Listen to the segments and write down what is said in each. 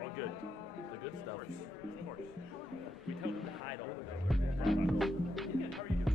All good. The good stuff. Of course. We tell them to hide all the products. Yeah, how are you doing?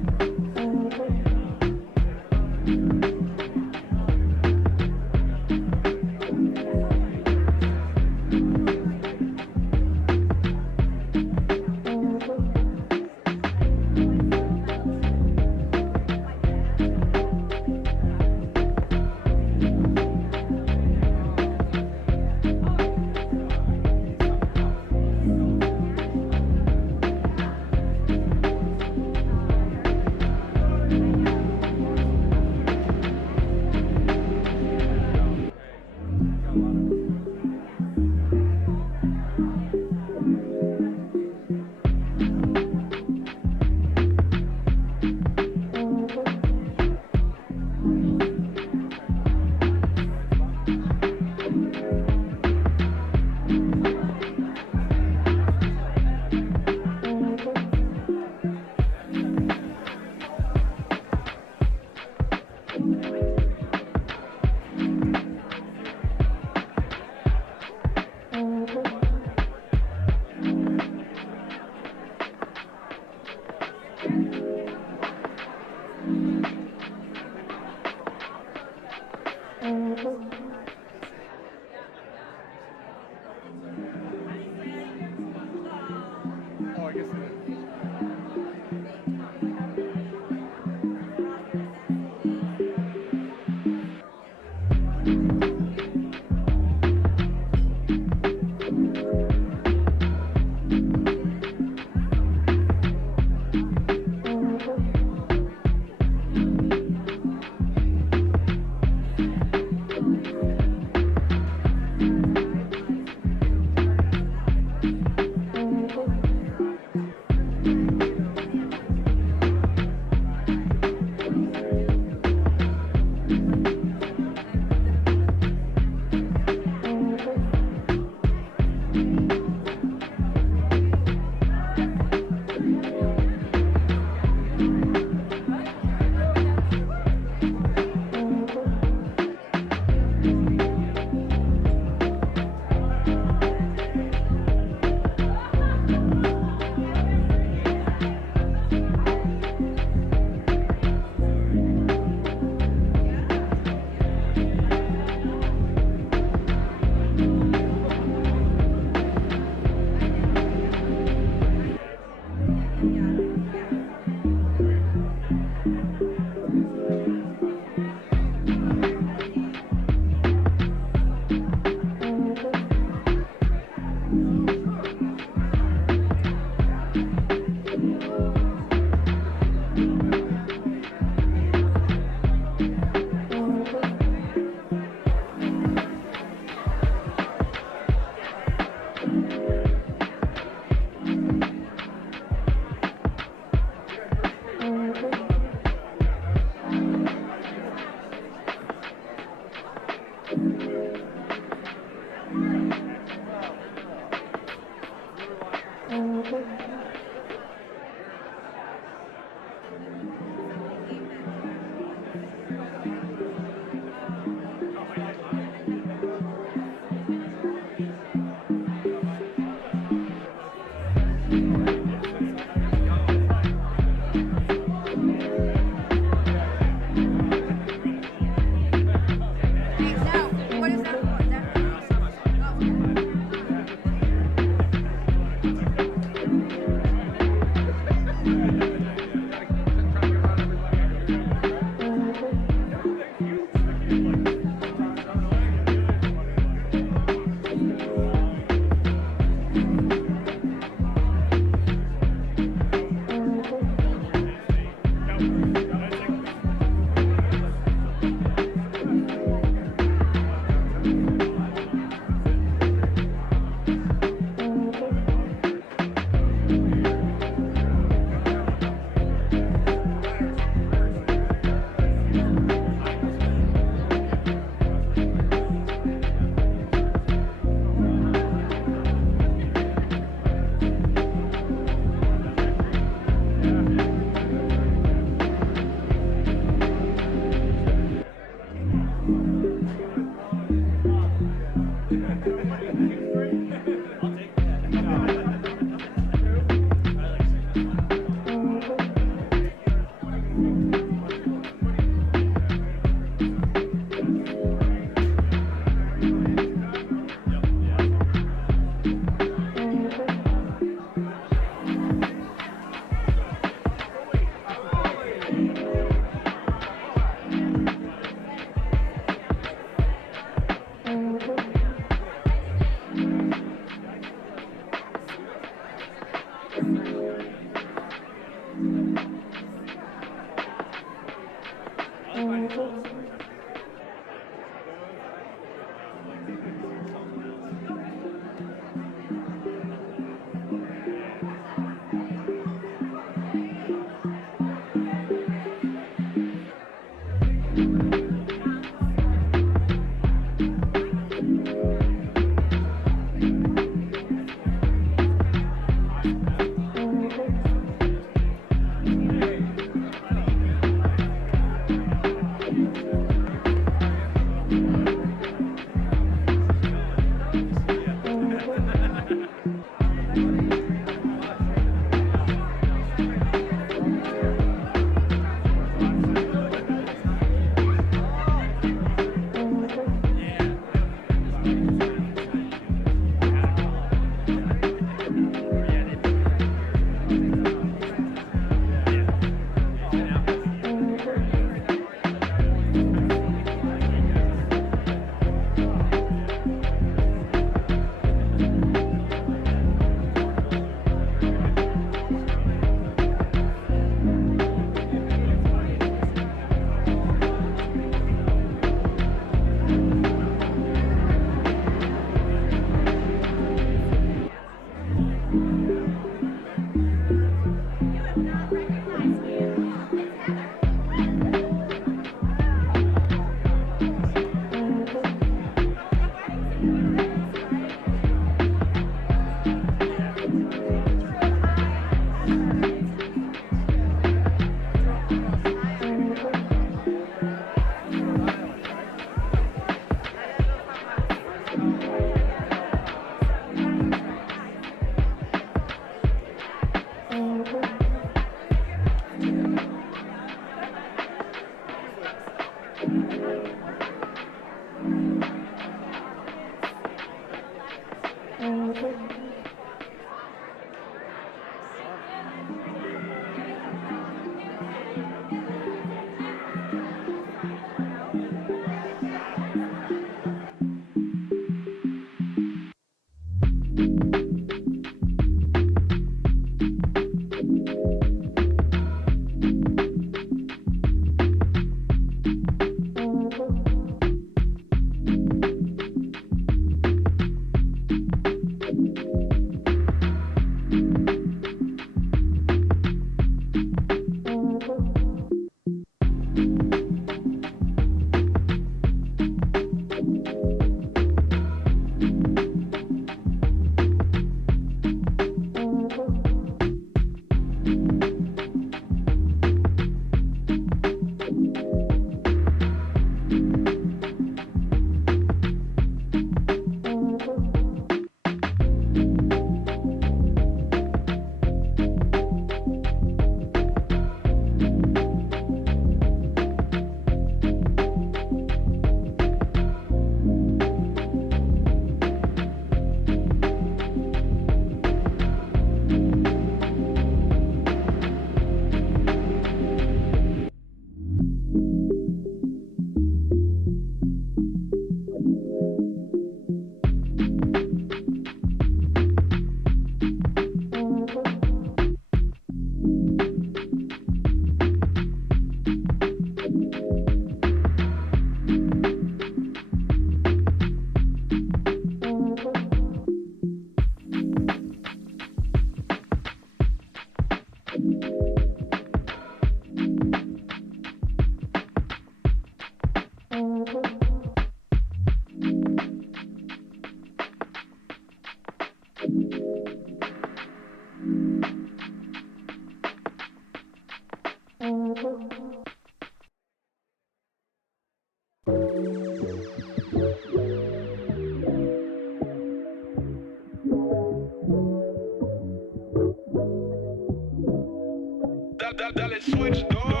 Dale switch, dog.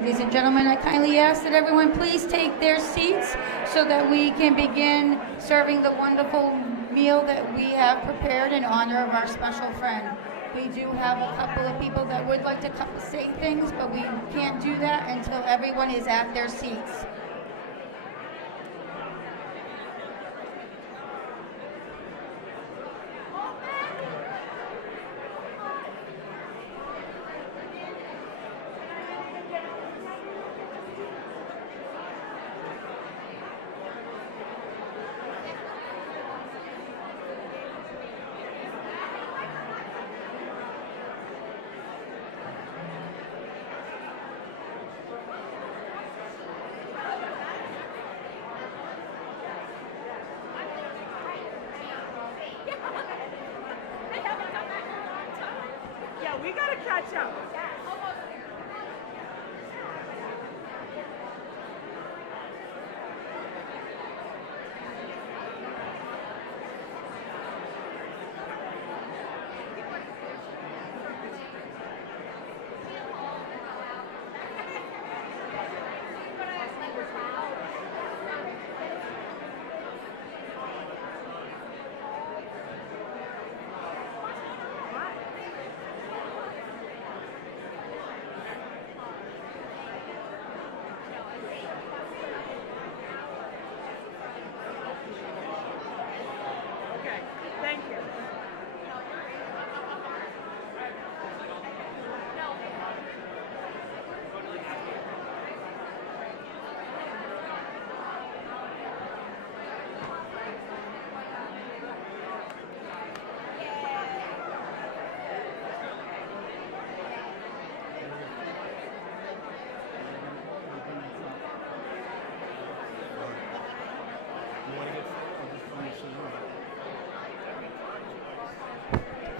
ladies and gentlemen, I kindly ask that everyone please take their seats so that we can begin serving the wonderful meal that we have prepared in honor of our special friend. We do have a couple of people that would like to say things, but we can't do that until everyone is at their seats. We gotta catch up.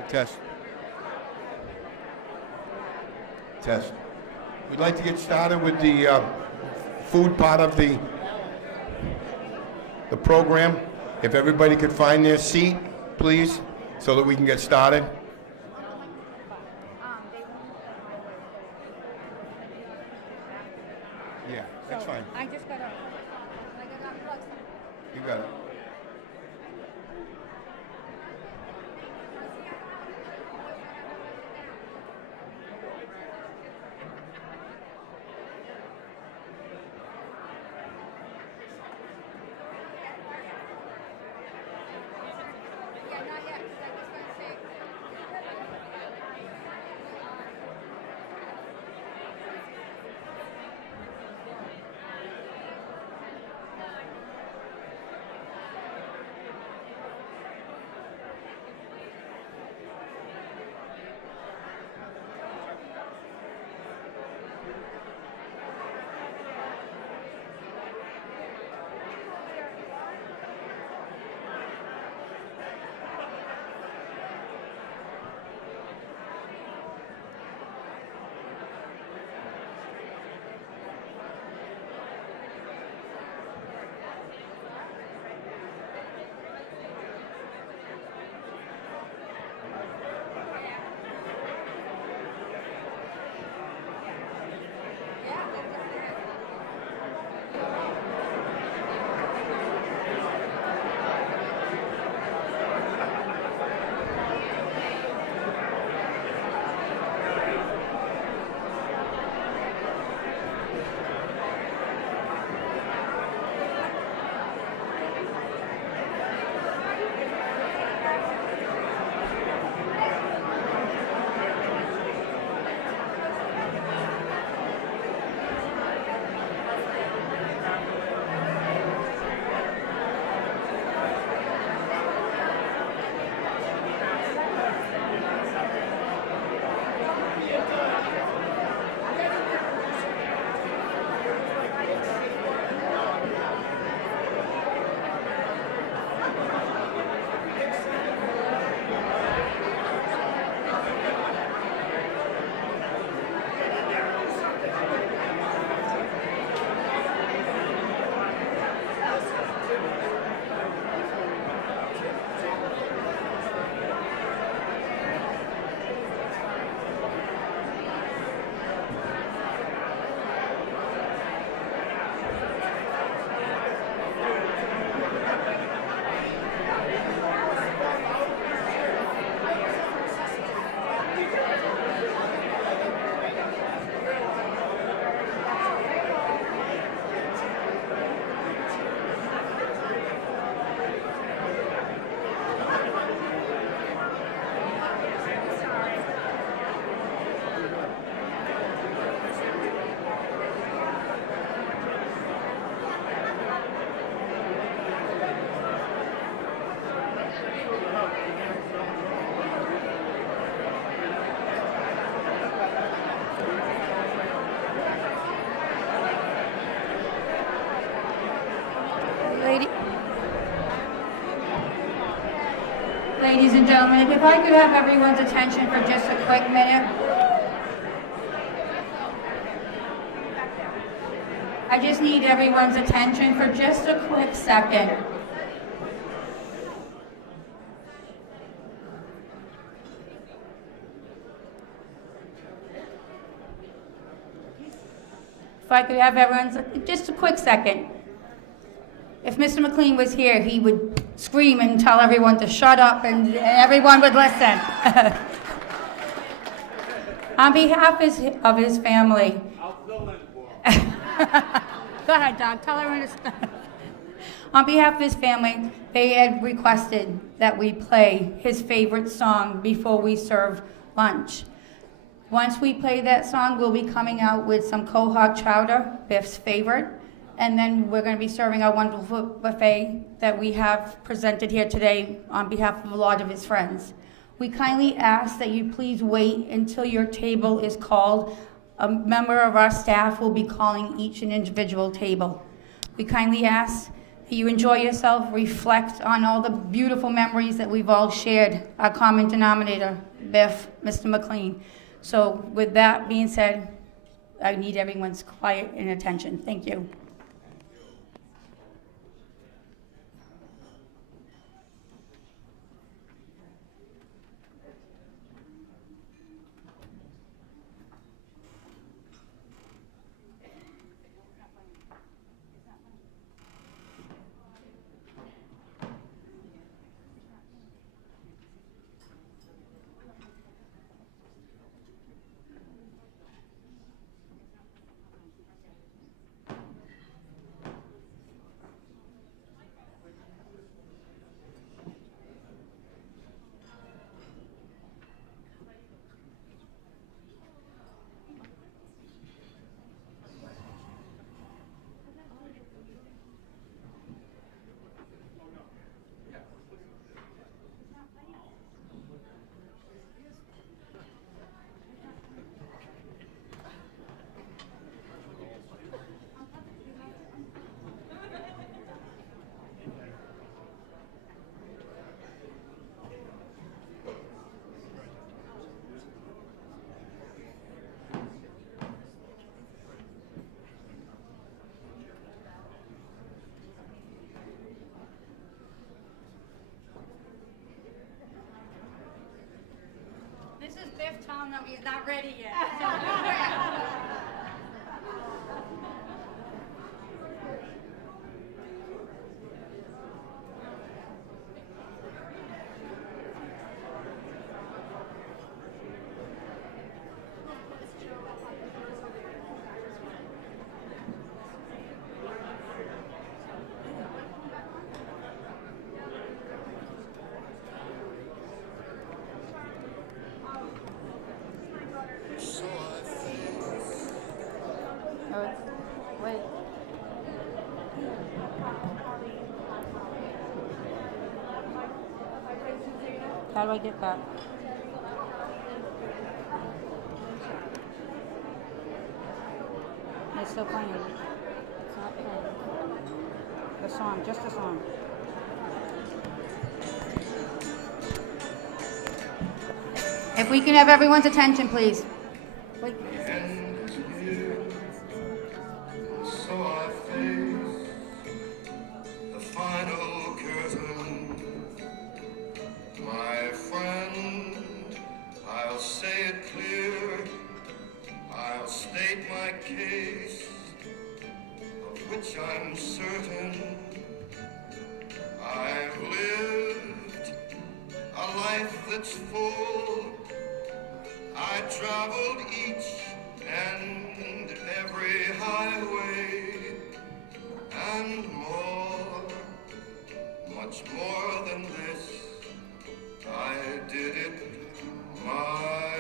Test. Test. We'd like to get started with the food part of the program. If everybody could find their seat, please, so that we can get started. Yeah, that's fine. I just got to... You got it. ladies and gentlemen, if I could have everyone's attention for just a quick minute. I just need everyone's attention for just a quick second. If I could have everyone's, just a quick second. If Mr. MacLean was here, he would scream and tell everyone to shut up and everyone would listen. On behalf of his family. I'll fill in for him. Go ahead, Doug. Tell everyone to stop. On behalf of his family, they had requested that we play his favorite song before we serve lunch. Once we play that song, we'll be coming out with some cohog chowder, Biff's favorite, and then we're going to be serving our wonderful buffet that we have presented here today on behalf of a lot of his friends. We kindly ask that you please wait until your table is called. A member of our staff will be calling each an individual table. We kindly ask that you enjoy yourself, reflect on all the beautiful memories that we've all shared, our common denominator, Biff, Mr. MacLean. So with that being said, I need everyone's quiet and attention. Thank you. This is Biff telling them he's not ready yet. Wait. How do I get that? It's still playing. It's not playing. The song, just the song. If we can have everyone's attention, please. Wait. So I face the final curtain, my friend. I'll say it clear, I'll state my case, of which I'm certain. I've lived a life that's full. I traveled each and every highway, and more, much more than this, I did it my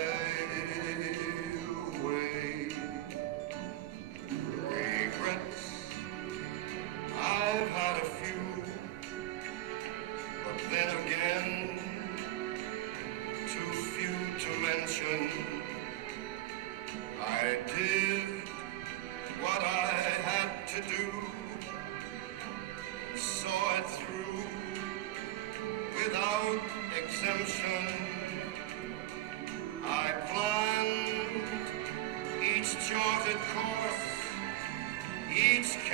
way. Regrets, I've had a few, but then again, too few to mention. I did what I had to do, saw it through without exemption.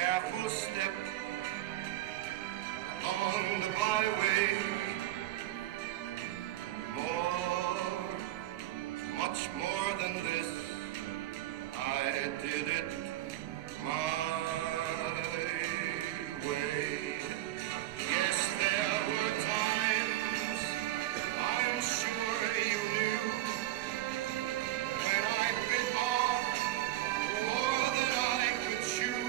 careful step on the byway. More, much more than this, I did it my way. Yes, there were times, I'm sure you knew, when I bit off more than I could chew.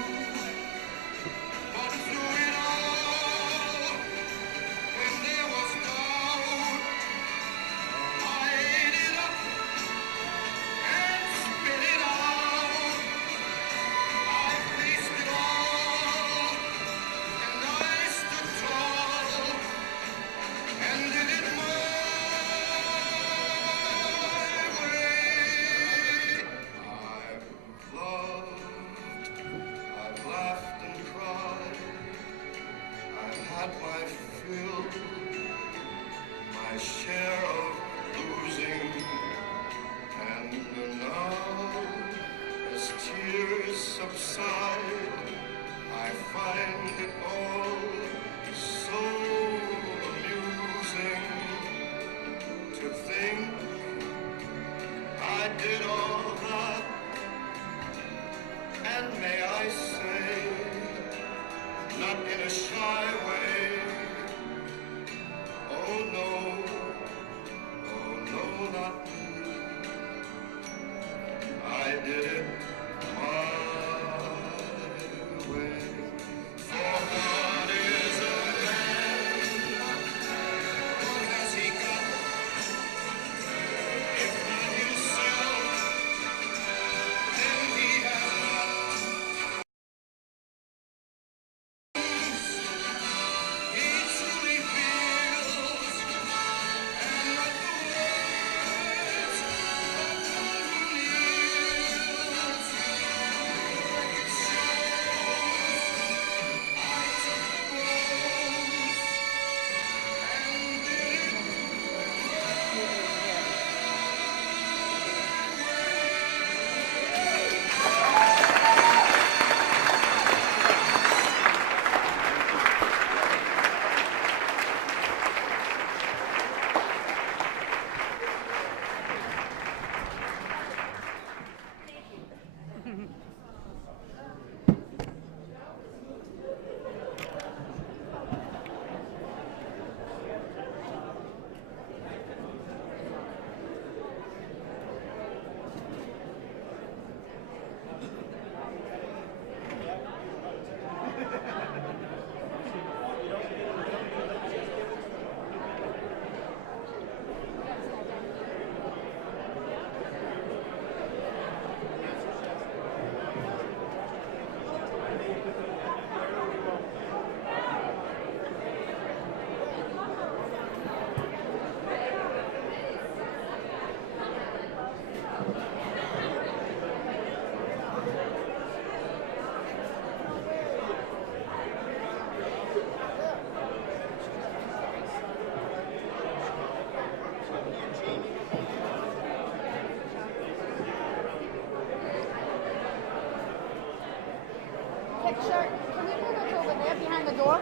But through it all, when there was doubt, I ate it up and spit it out. I faced it all, and I stood tall, and did it my way. I've loved, I've laughed and cried, I've had my fill, my share of losing, and now, as tears subside, I find it all so amusing to think I did all that, and may I say, not in a shy way, oh no, not me. I did it my way. For what is a man? What has he got? If not himself, then he has not. He truly feels, and not the words of one who kneels. It shows I took the blows and did it Picture, can we move it over there behind the door?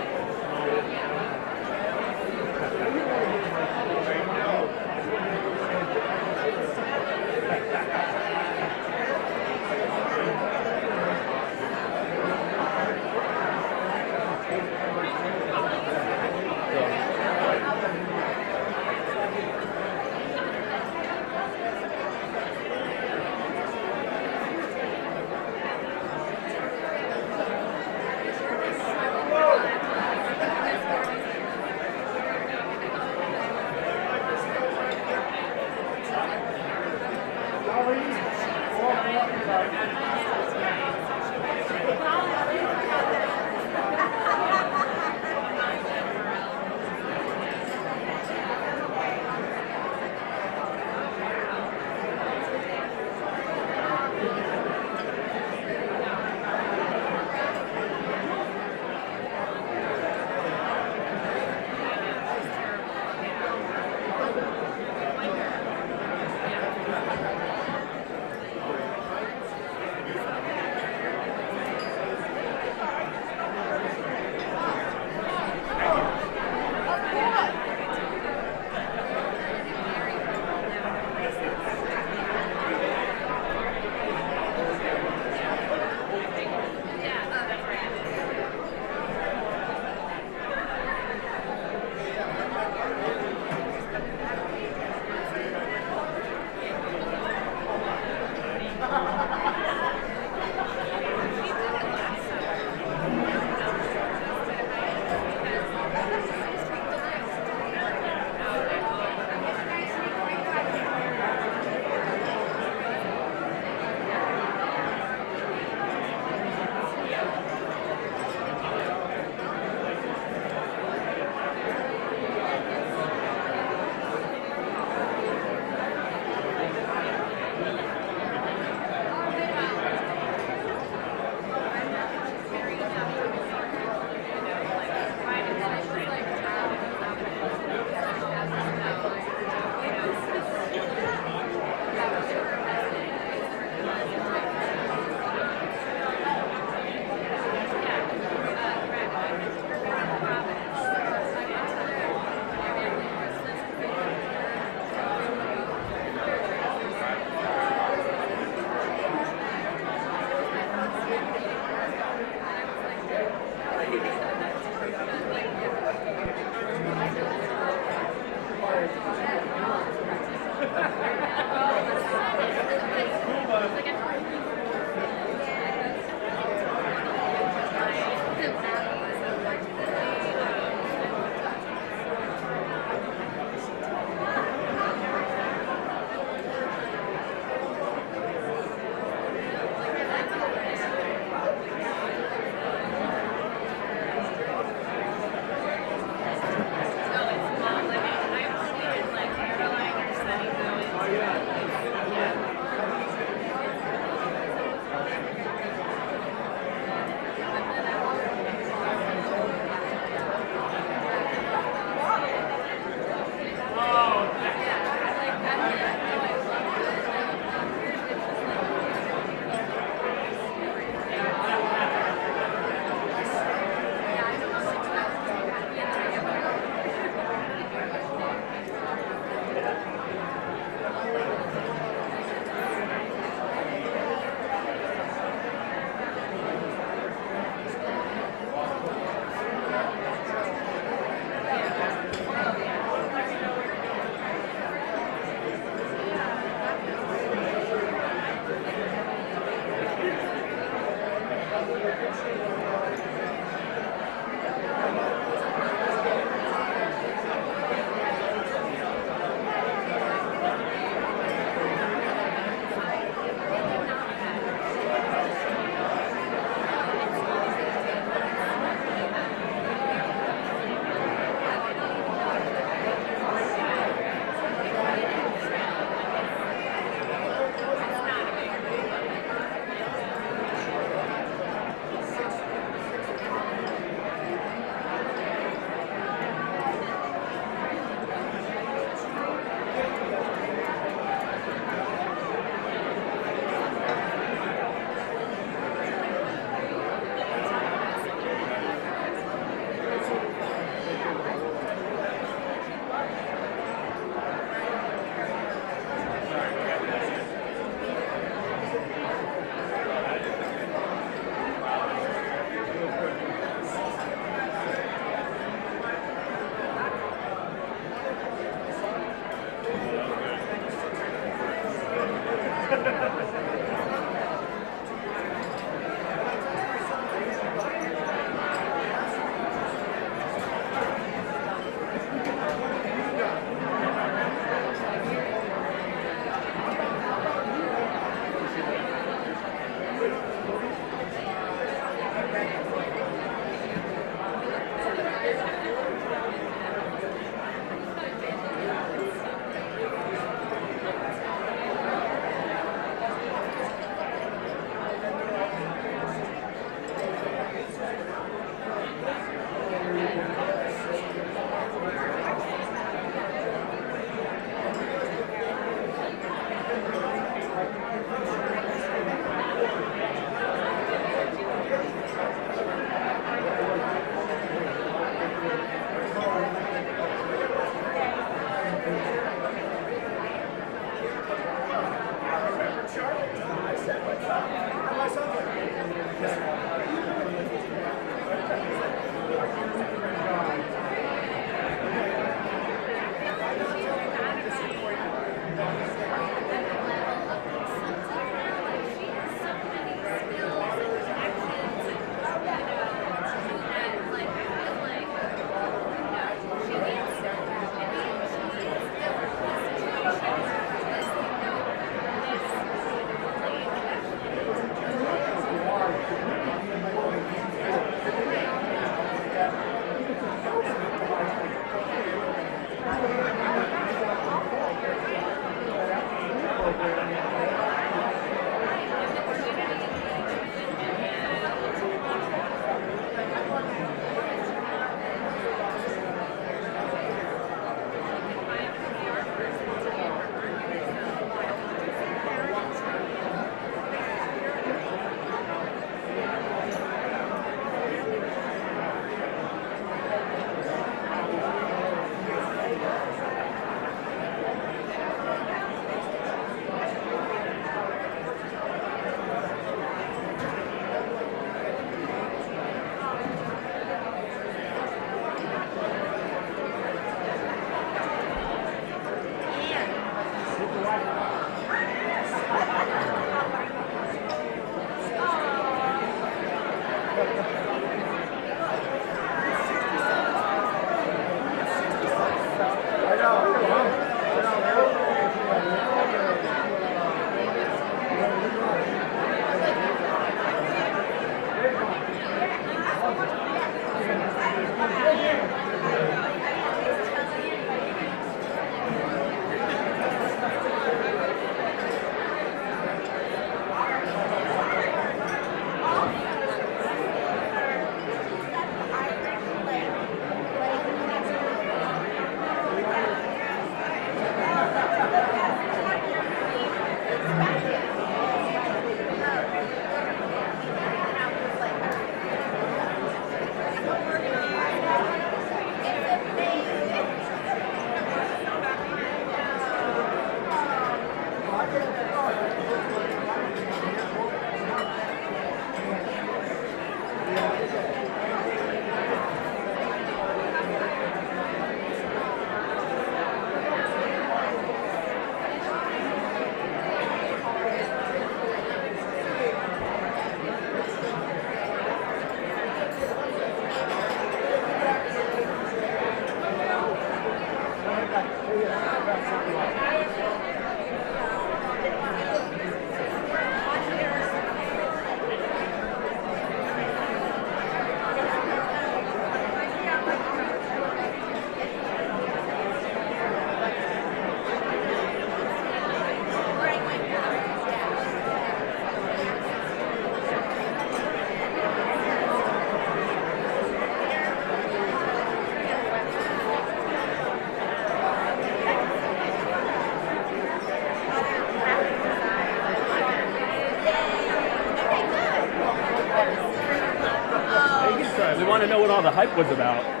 want to know what all the hype was about.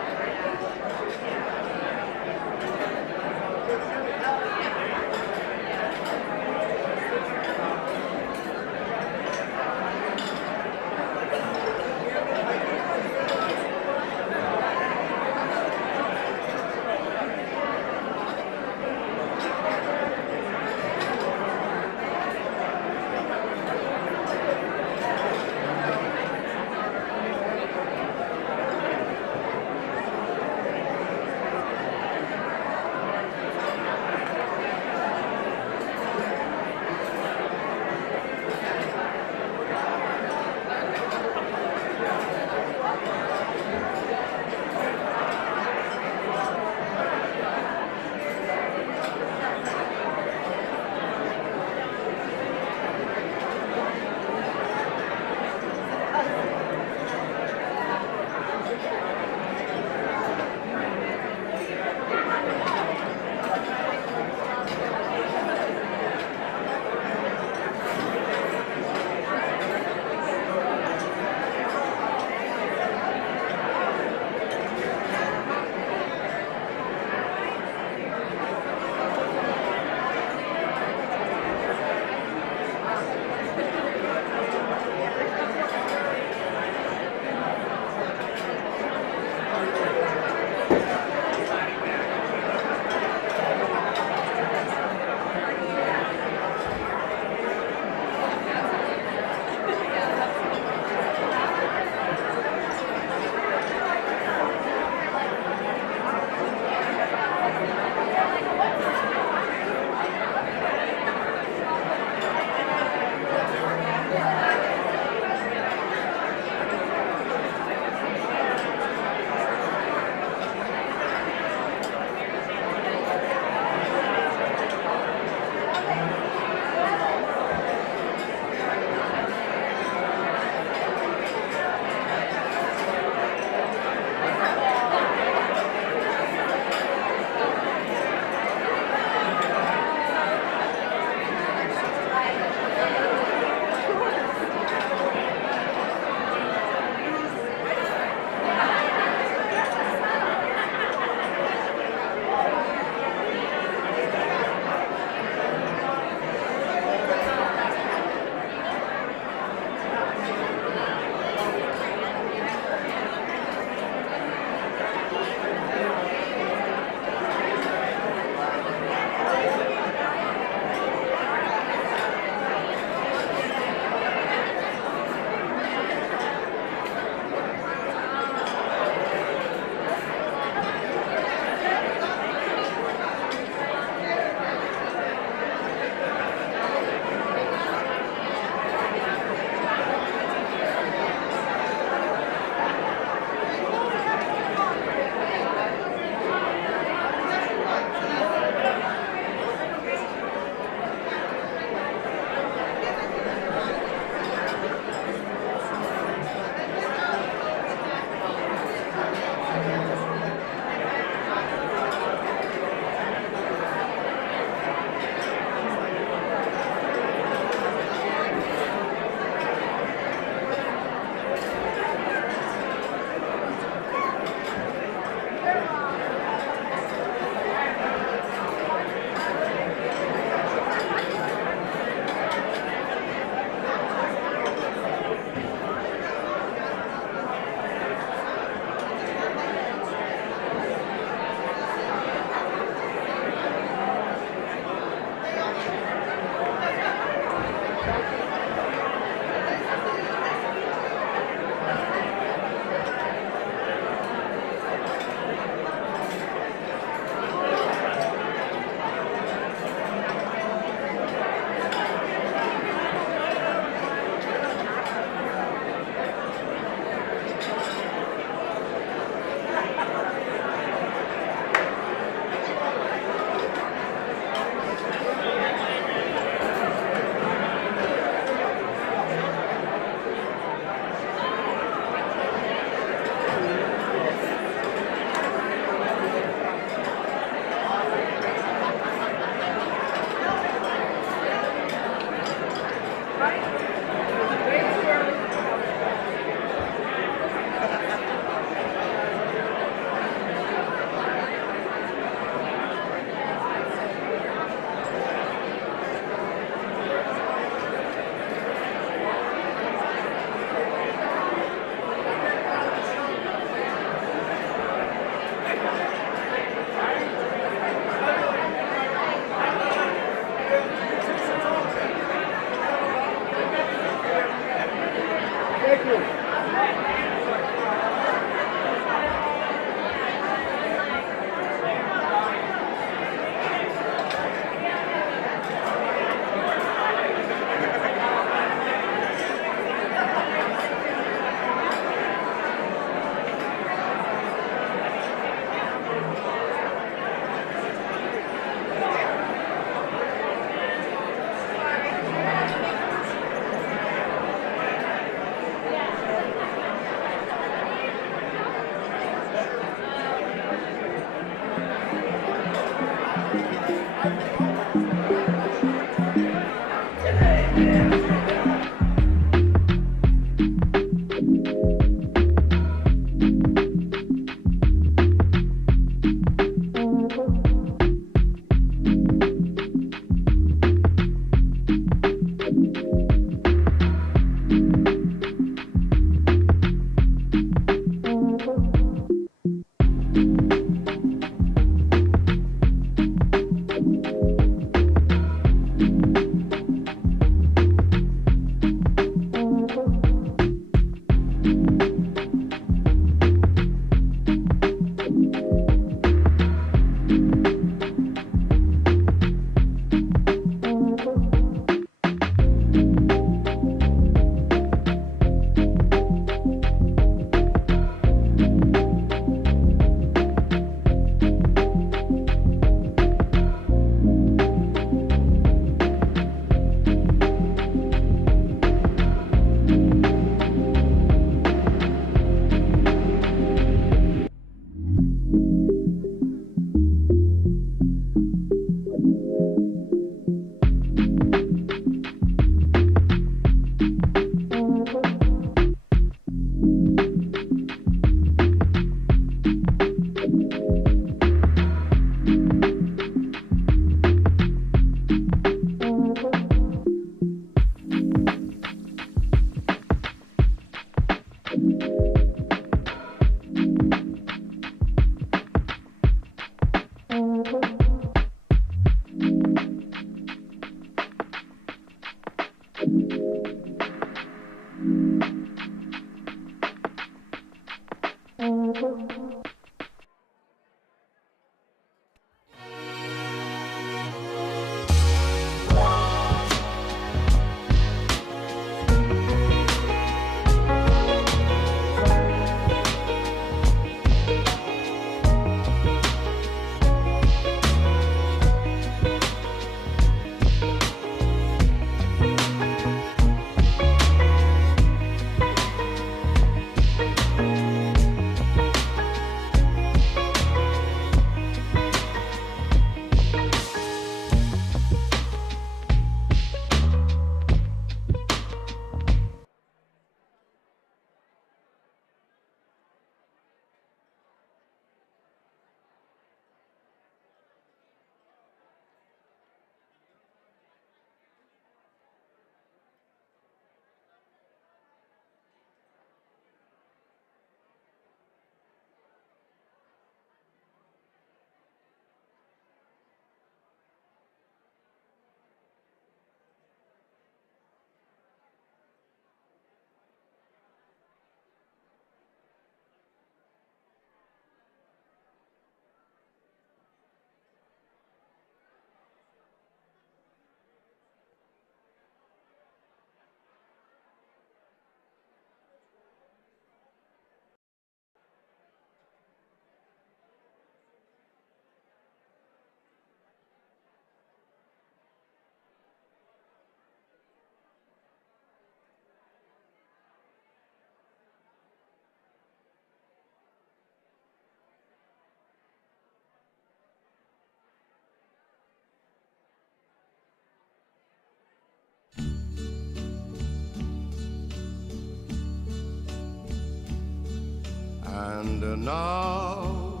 And now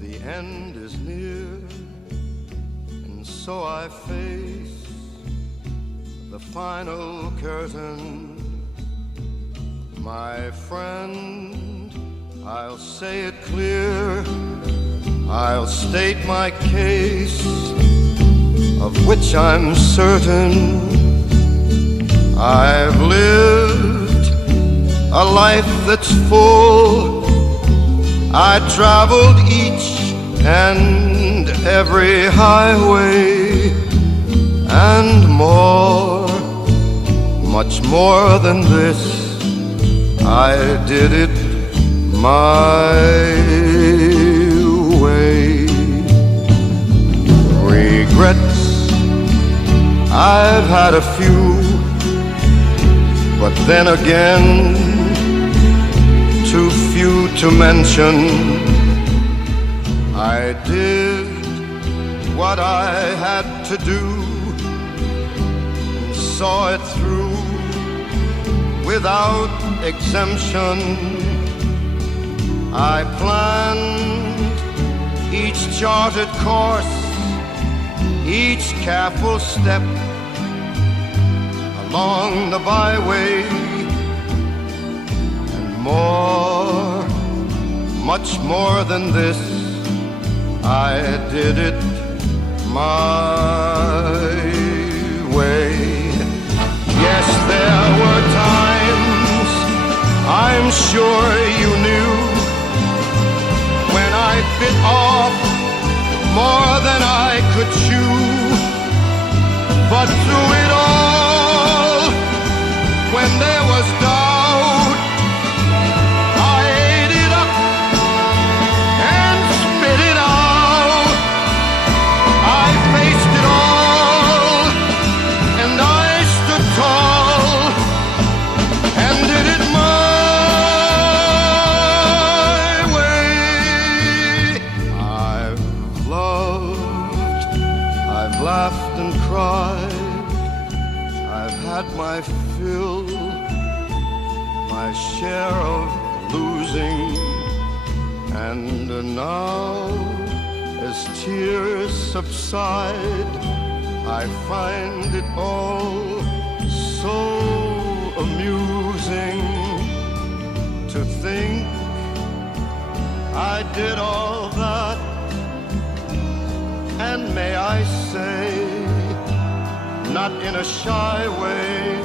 the end is near, and so I face the final curtain. My friend, I'll say it clear, I'll state my case, of which I'm certain. I've lived a life that's full. I traveled each and every highway, and more, much more than this, I did it my way. Regrets, I've had a few, but then again, too few to mention. I did what I had to do, and saw it through without exemption. I planned each charted course, each careful step along the byway, and more, much more than this, I did it my way. Yes, there were times, I'm sure you knew, when I bit off more than I could chew. But through it all, when there was doubt, I ate it up and spit it out. I faced it all, and I stood tall, and did it my way. I've loved, I've laughed and cried, I've had my fill, my share of losing, and now, as tears subside, I find it all so amusing to think I did all that, and may I say, not in a shy way.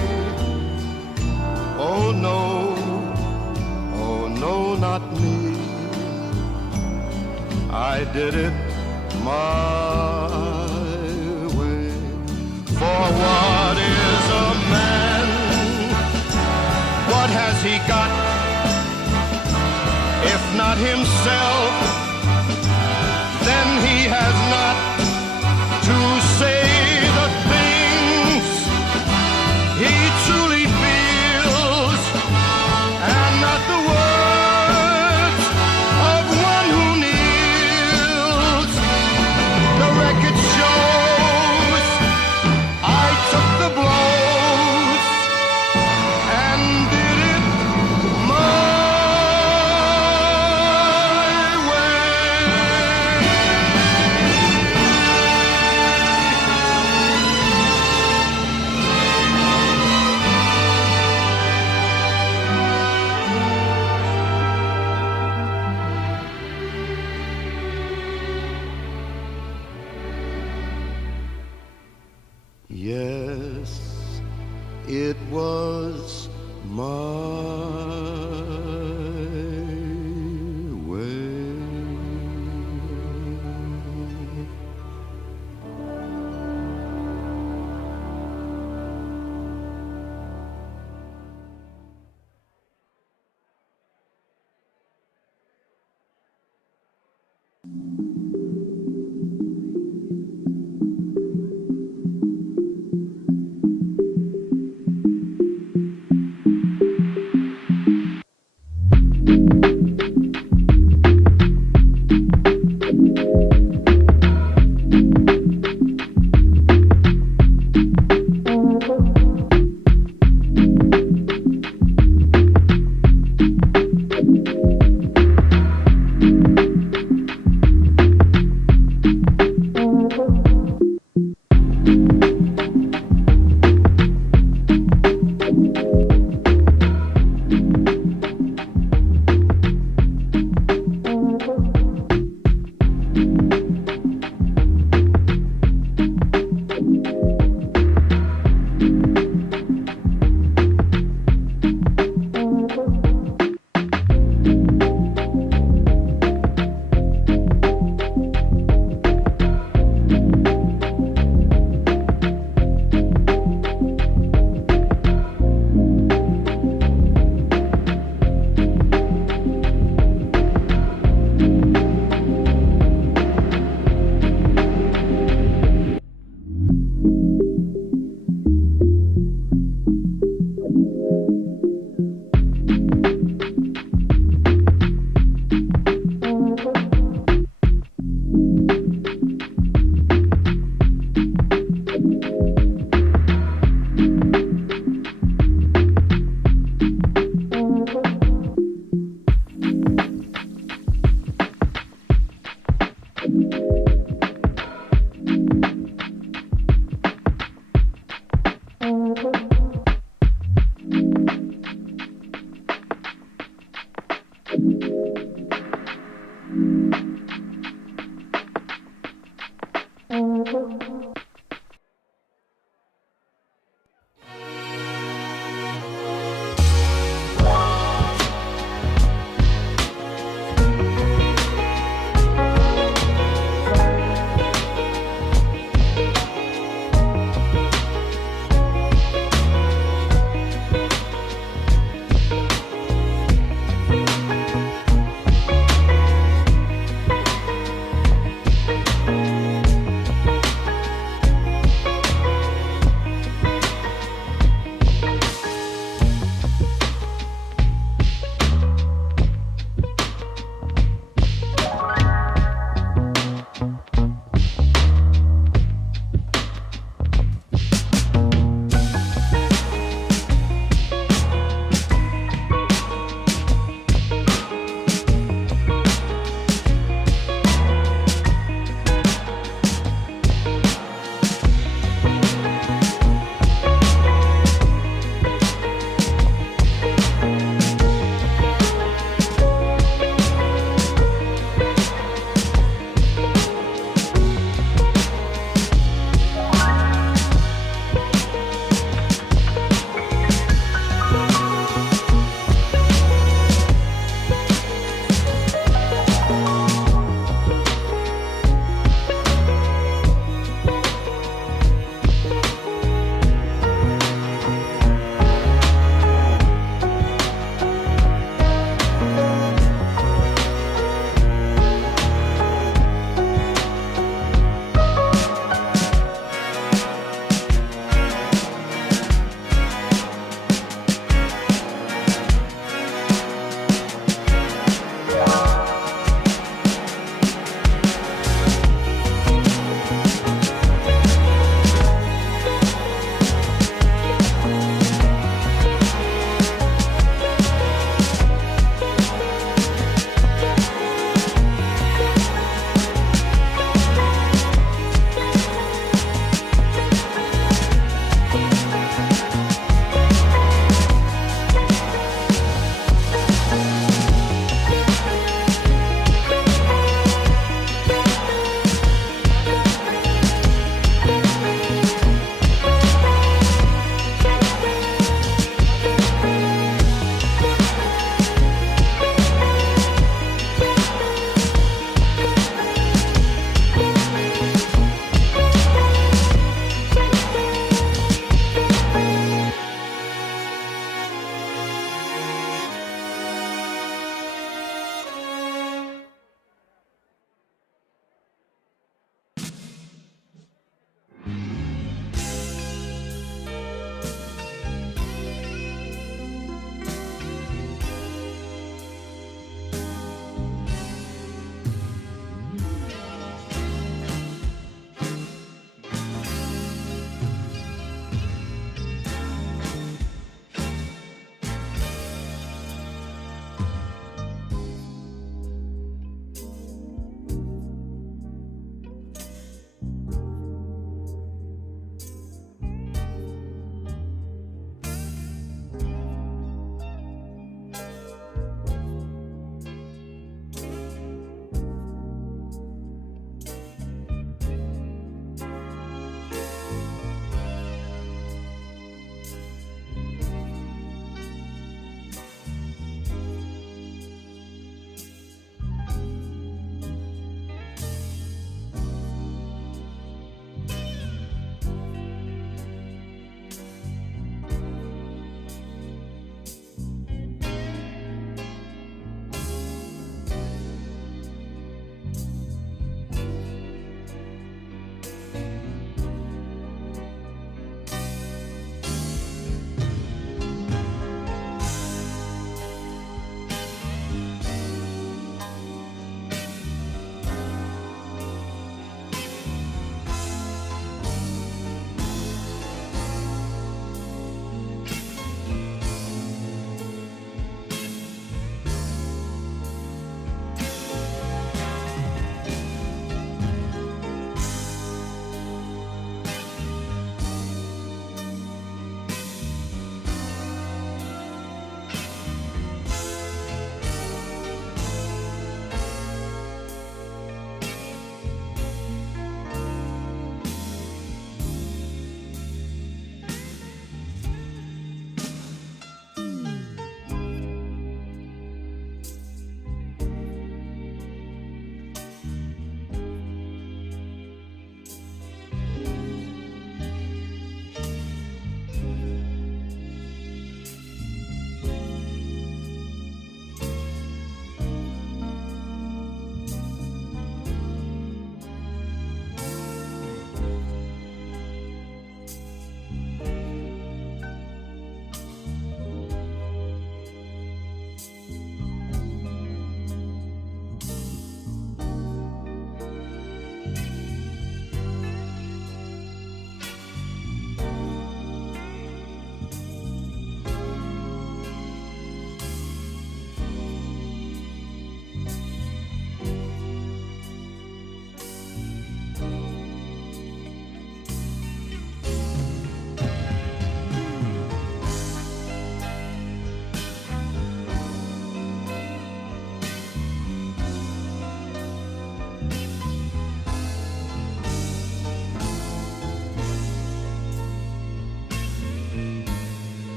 Oh no, not me. I did it my way. For what is a man? What has he got? If not himself, then he has not to say the things he truly feels, and not the words of one who kneels. The record shows I took the blows and did it my yes, it was my way.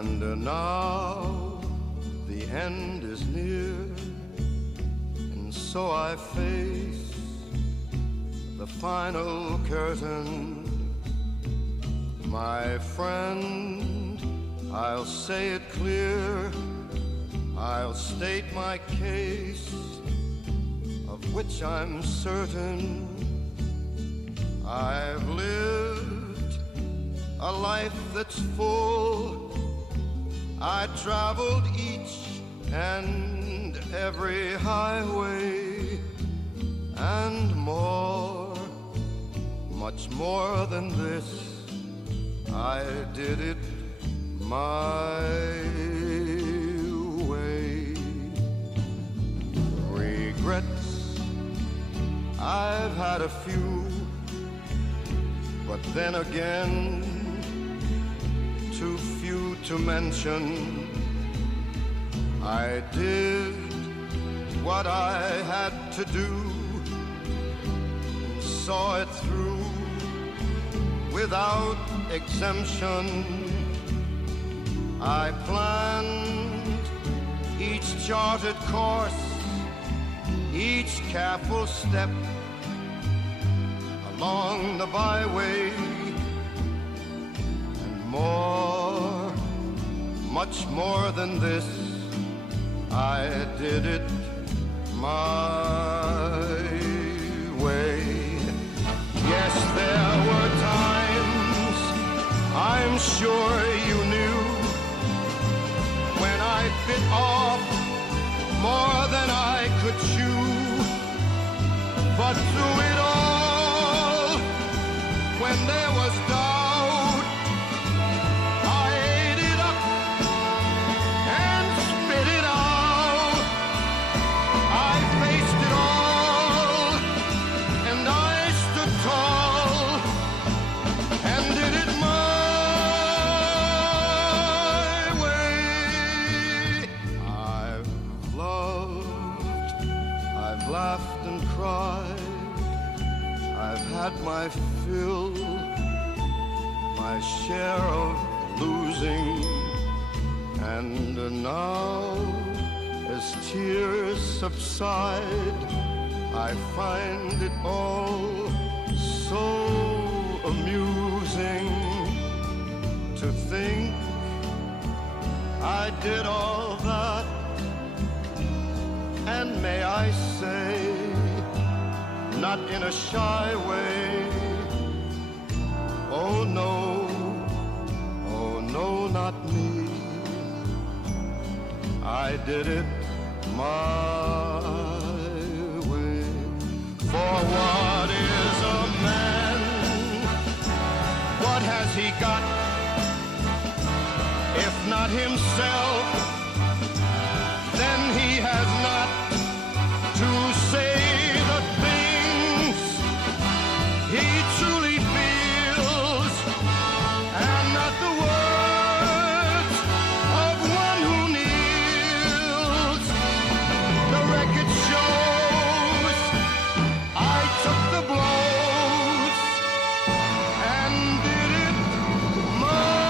And now the end is near, and so I face the final curtain. My friend, I'll say it clear, I'll state my case, of which I'm certain. I've lived a life that's full. I traveled each and every highway, and more, much more than this, I did it my way. Regrets, I've had a few, but then again, too few to mention. I did what I had to do, and saw it through without exemption. I planned each charted course, each careful step along the byway, and more, much more than this, I did it my way. Yes, there were times, I'm sure you knew, when I bit off more than I could chew. But through it all, when there was doubt, I ate it up and spit it out. I faced it all, and I stood tall, and did it my way. I've loved, I've laughed and cried, I've had my fill, my share of losing, and now, as tears subside, I find it all so amusing to think I did all that, and may I say, not in a shy way. Oh no, not me. I did it my way. For what is a man? What has he got? If not himself, then he has not to say the things he truly feels, and not the words of one who kneels. The record shows I took the blows and did it my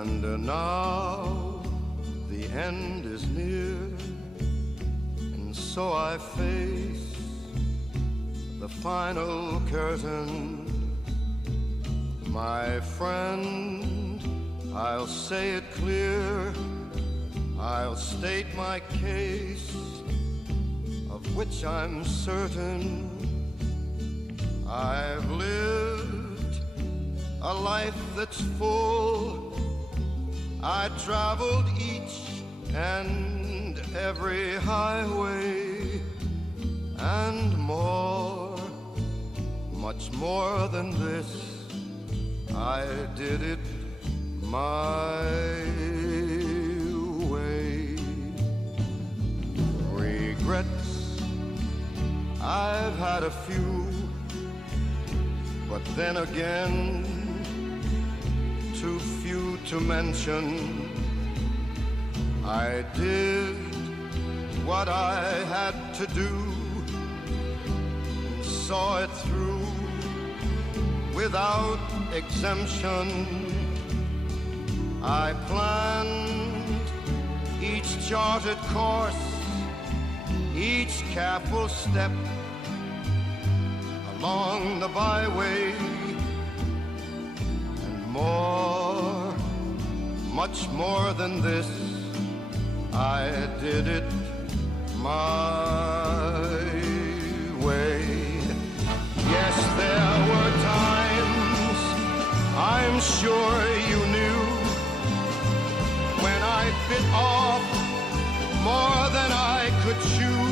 And now the end is near, and so I face the final curtain. My friend, I'll say it clear, I'll state my case, of which I'm certain. I've lived a life that's full. I traveled each and every highway, and more, much more than this, I did it my way. Regrets, I've had a few, but then again, too few to mention. I did what I had to do, and saw it through without exemption. I planned each charted course, each careful step along the byway, and more, much more than this, I did it my way. Yes, there were times, I'm sure you knew, when I bit off more than I could chew.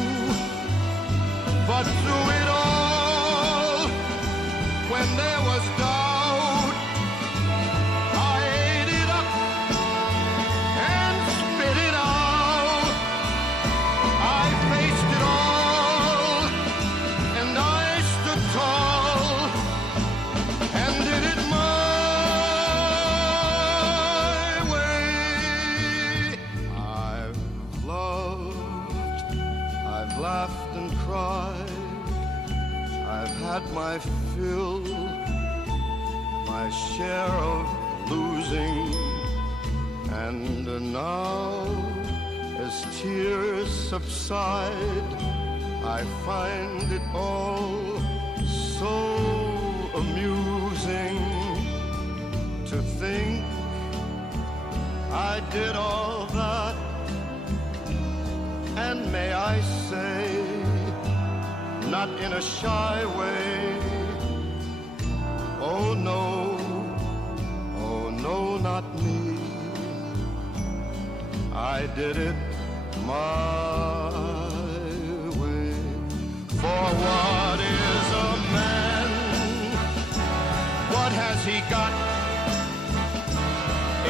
But through it all, when there was doubt, I ate it up and spit it out. I faced it all, and I stood tall, and did it my way. I've loved, I've laughed and cried, I've had my fill, my share of losing, and now, as tears subside, I find it all so amusing to think I did all that, and may I say, not in a shy way. Oh no, not me. I did it my way. For what is a man? What has he got?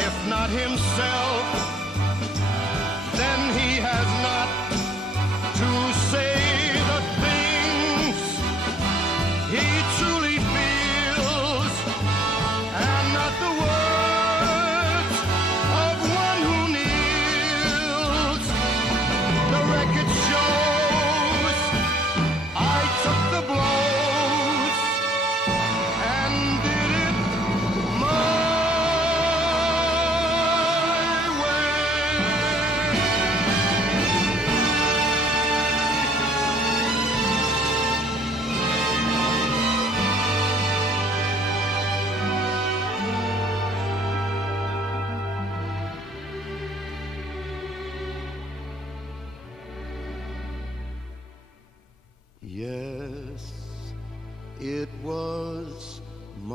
If not himself, then he has not to say the things he truly feels, and not the words of one who kneels. The record shows I took the blows and did it my yes, it was my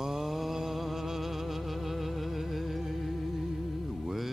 way.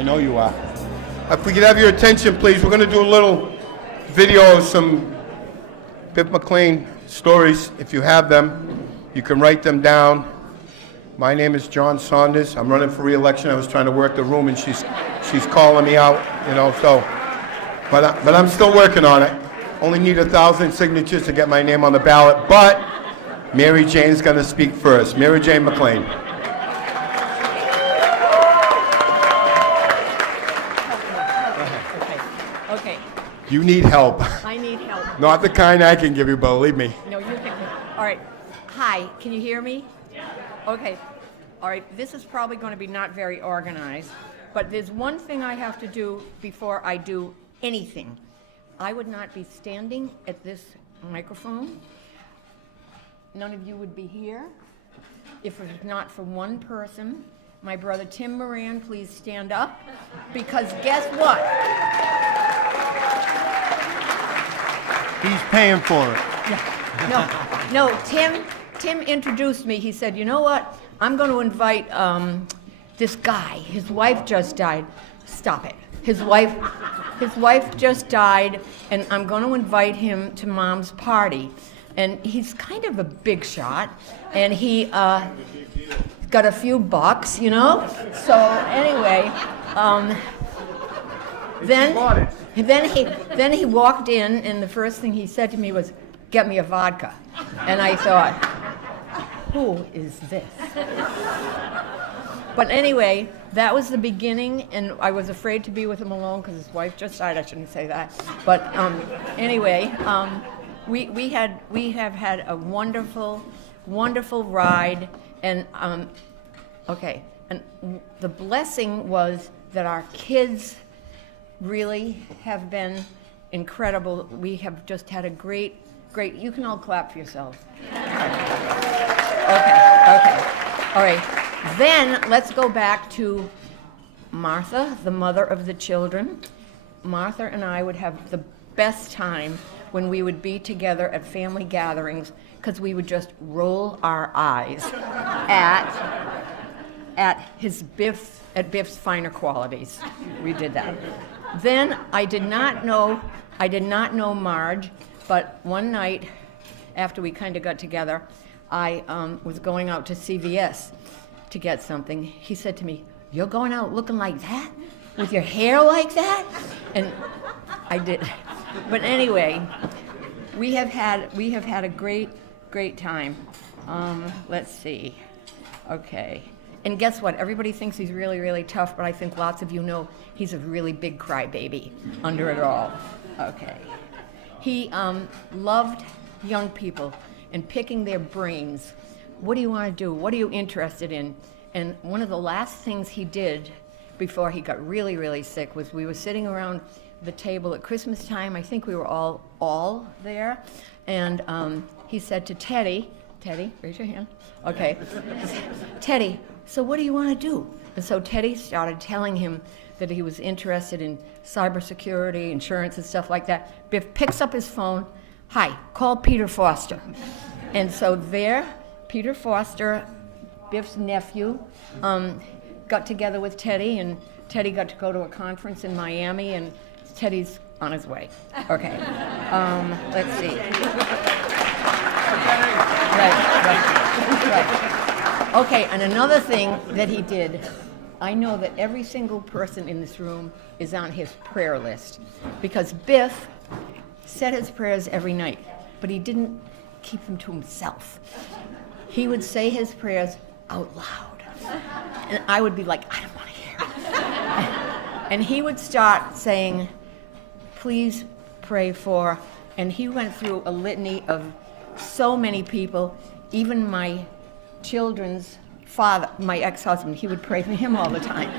I know you are. If we could have your attention, please, we're going to do a little video of some Biff MacLean stories. If you have them, you can write them down. My name is John Saunders. I'm running for re-election. I was trying to work the room, and she's calling me out, you know. So, but I'm still working on it. Only need 1,000 signatures to get my name on the ballot. But Mary Jane's going to speak first. Mary Jane MacLean. Okay. You need help. I need help. Not the kind I can give you, but believe me. No, you can. All right. Hi, can you hear me? Okay. All right, this is probably going to be not very organized, but there's one thing I have to do before I do anything. I would not be standing at this microphone. None of you would be here if it was not for one person. My brother Tim Moran, please stand up, because guess what? He's paying for it. No, Tim introduced me. He said, you know what? I'm going to invite this guy. His wife just died. Stop it. His wife just died, and I'm going to invite him to Mom's party. And he's kind of a big shot, and he got a few bucks, you know? So anyway, then he walked in, and the first thing he said to me was, "Get me a vodka." And I thought, who is this? But anyway, that was the beginning, and I was afraid to be with him alone because his wife just died. I shouldn't say that. But anyway, we have had a wonderful, wonderful ride, and okay, and the blessing was that our kids really have been incredible. We have just had a great, you can all clap for yourselves. Okay, all right. Then let's go back to Martha, the mother of the children. Martha and I would have the best time when we would be together at family gatherings, because we would just roll our eyes at Biff's finer qualities. We did that. Then I did not know Marge, but one night after we kind of got together, I was going out to CVS to get something. He said to me, "You're going out looking like that? With your hair like that?" And I did. But anyway, we have had a great time. Let's see. Okay. And guess what? Everybody thinks he's really, really tough, but I think lots of you know he's a really big crybaby under it all. Okay. He loved young people and picking their brains. What do you want to do? What are you interested in? And one of the last things he did before he got really, really sick was we were sitting around the table at Christmas time. I think we were all there. And he said to Teddy, raise your hand. Okay. Teddy, so what do you want to do? And so Teddy started telling him that he was interested in cybersecurity, insurance, and stuff like that. Biff picks up his phone. "Hi, call Peter Foster." And so there, Peter Foster, Biff's nephew, got together with Teddy, and Teddy got to go to a conference in Miami, and Teddy's on his way. Okay. Let's see. Right. Okay, and another thing that he did, I know that every single person in this room is on his prayer list, because Biff said his prayers every night, but he didn't keep them to himself. He would say his prayers out loud, and I would be like, I don't want to hear it. And he would start saying, "Please pray for," and he went through a litany of so many people, even my children's father, my ex-husband, he would pray for him all the time.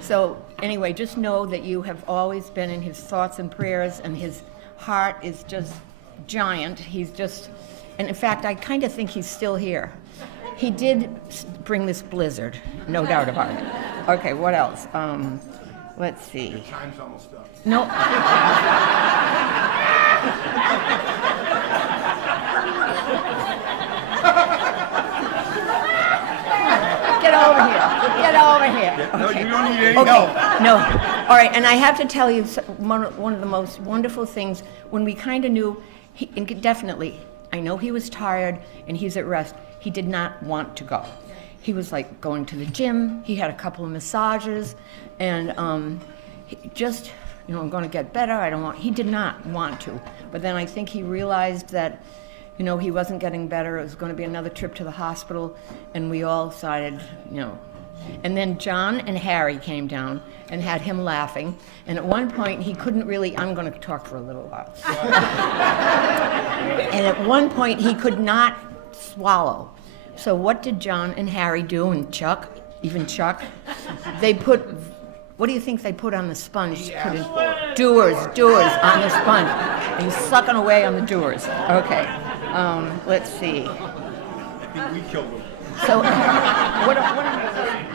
So anyway, just know that you have always been in his thoughts and prayers, and his heart is just giant. He's just, and in fact, I kind of think he's still here. He did bring this blizzard, no doubt about it. Okay, what else? Let's see. Time's almost up. No. Get over here. No, you don't need any Okay, help. no. All right, and I have to tell you, one of the most wonderful things, when we kind of knew, and definitely, I know he was tired and he's at rest, he did not want to go. He was like going to the gym, he had a couple of massages, and just, I'm going to get better, he did not want to. But then I think he realized that, he wasn't getting better, it was going to be another trip to the hospital, and we all decided, And then John and Harry came down and had him laughing, and at one point he couldn't really, I'm going to talk for a little while. And at one point he could not swallow. So what did John and Harry do, and Chuck, even Chuck? They put, what do you think they put on the sponge? Put in doers on the sponge. And he's sucking away on the doers. Okay, let's see. I think we killed him. So, what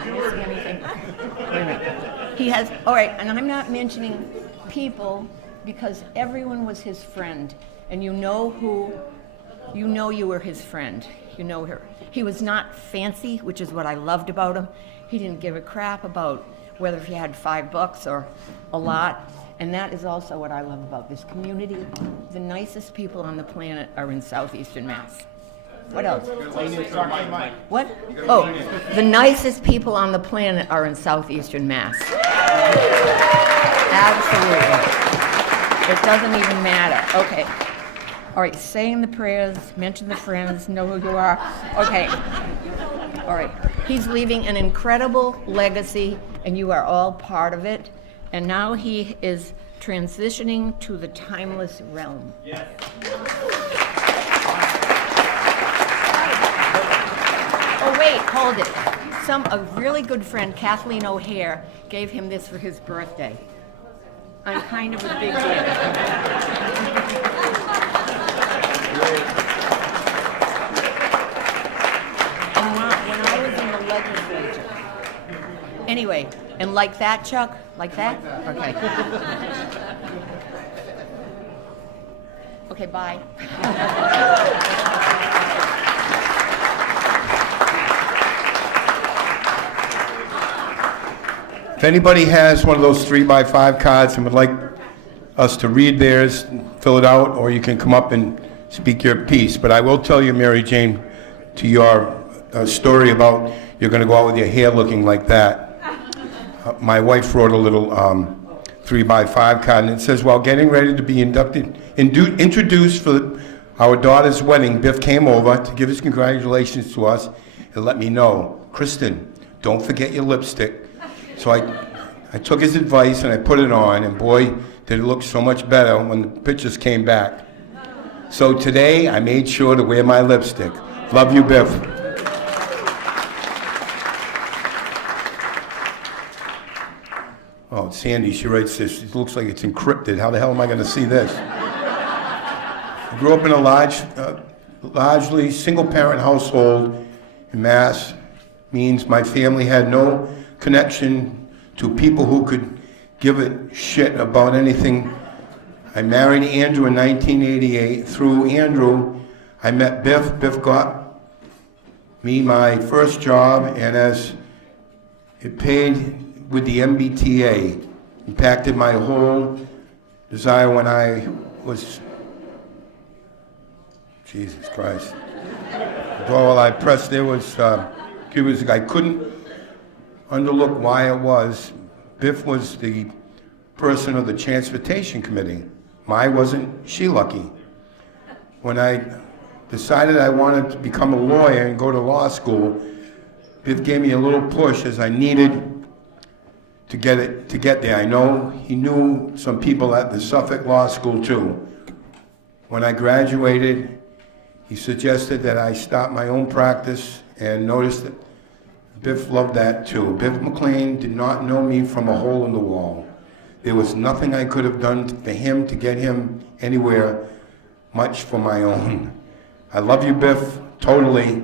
do you see anything? Wait a minute. He has, all right, and I'm not mentioning people because everyone was his friend, and you were his friend. You know her. He was not fancy, which is what I loved about him. He didn't give a crap about whether he had $5 or a lot, and that is also what I love about this community. The nicest people on the planet are in southeastern Mass. What else? What? Oh, the nicest people on the planet are in southeastern Mass. Absolutely. It doesn't even matter. Okay. All right, saying the prayers, mention the friends, know who you are. Okay. All right. He's leaving an incredible legacy, and you are all part of it. And now he is transitioning to the timeless realm. Yes. Oh, wait, hold it. A really good friend, Kathleen O'Hare, gave him this for his birthday. I'm kind of a big deal. And when I was in the legislature. Anyway, and like that, Chuck? Like that? Okay. Okay, bye. If anybody has one of those 3x5 cards and would like us to read theirs, fill it out, or you can come up and speak your piece. But I will tell you, Mary Jane, to your story about you're going to go out with your hair looking like that. My wife wrote a little 3x5 card, and it says, while getting ready to be introduced for our daughter's wedding, Biff came over to give his congratulations to us and let me know, Kristen, don't forget your lipstick. So I took his advice and I put it on, and boy, did it look so much better when the pictures came back. So today, I made sure to wear my lipstick. Love you, Biff. Oh, Sandy, she writes this. It looks like it's encrypted. How the hell am I going to see this? I grew up in a largely single-parent household in Mass. Means my family had no connection to people who could give a shit about anything. I married Andrew in 1988. Through Andrew, I met Biff. Biff got me my first job, and as it paid with the MBTA, impacted my whole desire when I was, Jesus Christ. While I pressed, there was, I couldn't underlook why it was. Biff was the person of the transportation committee. My wasn't she lucky. When I decided I wanted to become a lawyer and go to law school, Biff gave me a little push as I needed to get there. I know he knew some people at the Suffolk Law School too. When I graduated, he suggested that I start my own practice, and noticed that Biff loved that too. Biff MacLean did not know me from a hole in the wall. There was nothing I could have done for him to get him anywhere, much for my own. I love you, Biff, totally,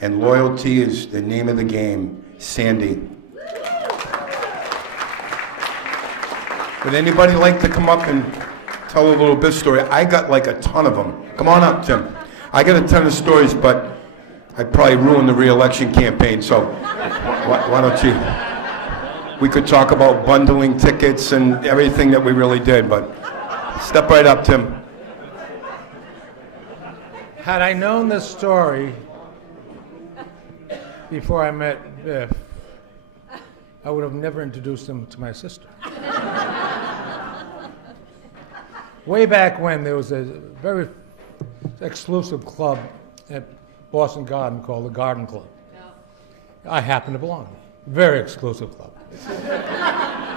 and loyalty is the name of the game. Sandy. Would anybody like to come up and tell a little Biff story? I got like a ton of them. Come on up, Tim. I got a ton of stories, but I probably ruined the re-election campaign, so why don't you? we could talk about bundling tickets and everything that we really did, but step right up, Tim. Had I known this story before I met Biff, I would have never introduced him to my sister. Way back when, there was a very exclusive club at Boston Garden called the Garden Club. I happen to belong there. Very exclusive club.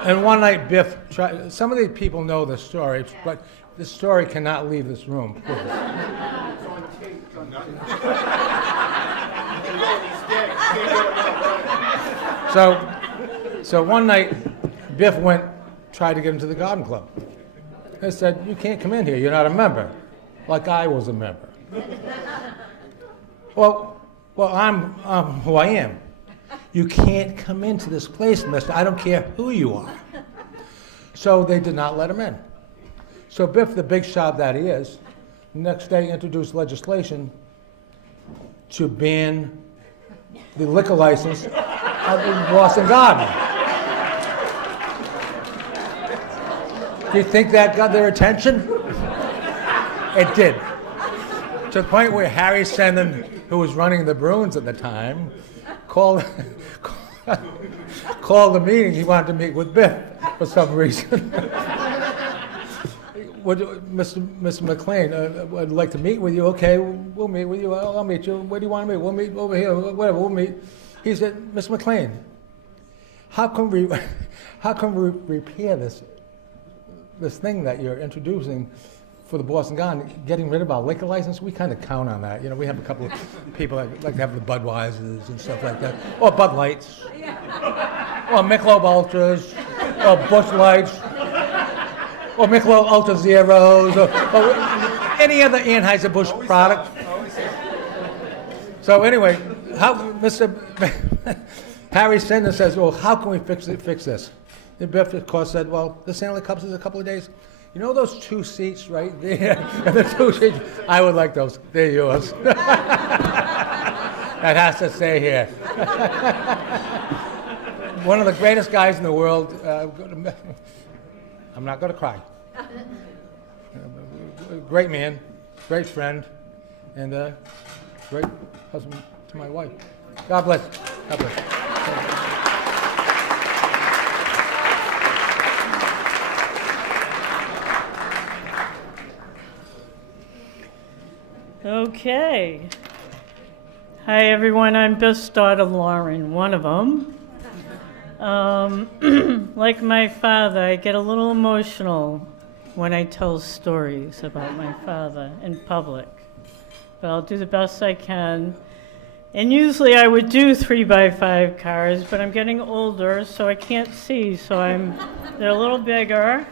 And one night, Biff tried. Some of the people know the story, but the story cannot leave this room. So one night, Biff tried to get into the Garden Club. They said, "You can't come in here. You're not a member," like I was a member. Well, I'm who I am. You can't come into this place, mister. I don't care who you are. So they did not let him in. So Biff, the big shot that he is, the next day introduced legislation to ban the liquor license of the Boston Garden. Do you think that got their attention? It did. To the point where Harry Senden, who was running the Bruins at the time, called the meeting. He wanted to meet with Biff for some reason. Mr. MacLean, I'd like to meet with you. Okay, we'll meet with you. I'll meet you. Where do you want to meet? We'll meet over here. Whatever, we'll meet. He said, Mr. MacLean, how can we repair this thing that you're introducing for the Boston Garden, getting rid of our liquor license? We kind of count on that. You know, we have a couple of people that like to have the Budweisers and stuff like that, or Bud Lights, or Michelob Ultras, or Busch Lights, or Michelob Ultra Zeros, or any other Anheuser-Busch product. So anyway, Mr. Harry Sender says, well, how can we fix this? And Biff, of course, said, well, the Stanley Cups is a couple of days. You know those two seats right there? And the two seats, I would like those. They're yours. That has to stay here. One of the greatest guys in the world. I'm not going to cry. Great man, great friend, and great husband to my wife. God bless. God bless. Okay. Hi, everyone. I'm Biff's daughter, Lauren, one of them. Like my father, I get a little emotional when I tell stories about my father in public. But I'll do the best I can. And usually I would do 3x5 cars, but I'm getting older, so I can't see, so they're a little bigger.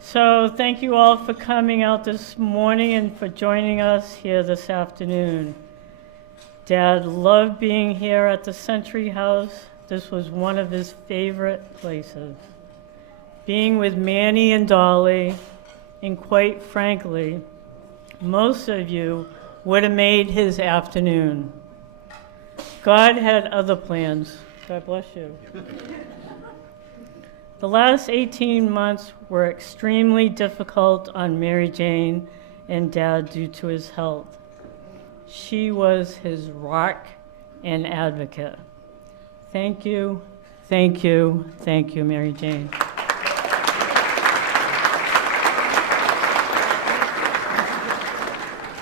So thank you all for coming out this morning and for joining us here this afternoon. Dad loved being here at the Century House. This was one of his favorite places. Being with Manny and Dolly, and quite frankly, most of you would have made his afternoon. God had other plans. God bless you. The last 18 months were extremely difficult on Mary Jane and Dad due to his health. She was his rock and advocate. Thank you, thank you, thank you, Mary Jane.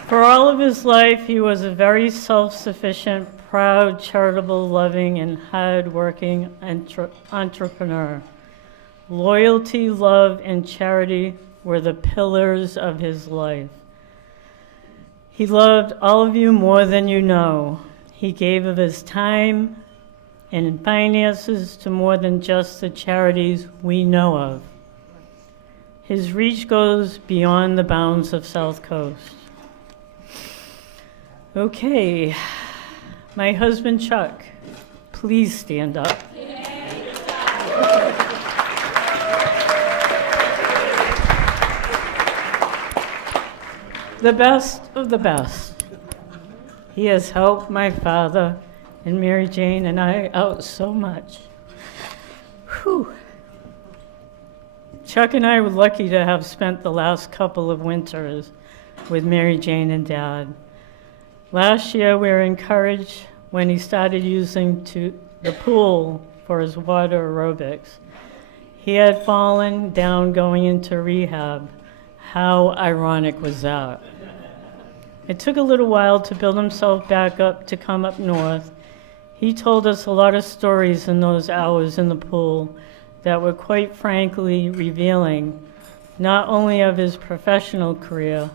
For all of his life, he was a very self-sufficient, proud, charitable, loving, and hard-working entrepreneur. Loyalty, love, and charity were the pillars of his life. He loved all of you more than you know. He gave of his time and finances to more than just the charities we know of. His reach goes beyond the bounds of South Coast. Okay, my husband Chuck, please stand up. The best of the best. He has helped my father and Mary Jane and I out so much. Whew. Chuck and I were lucky to have spent the last couple of winters with Mary Jane and Dad. Last year, we were encouraged when he started using the pool for his water aerobics. He had fallen down going into rehab. How ironic was that? It took a little while to build himself back up to come up north. He told us a lot of stories in those hours in the pool that were quite frankly revealing, not only of his professional career,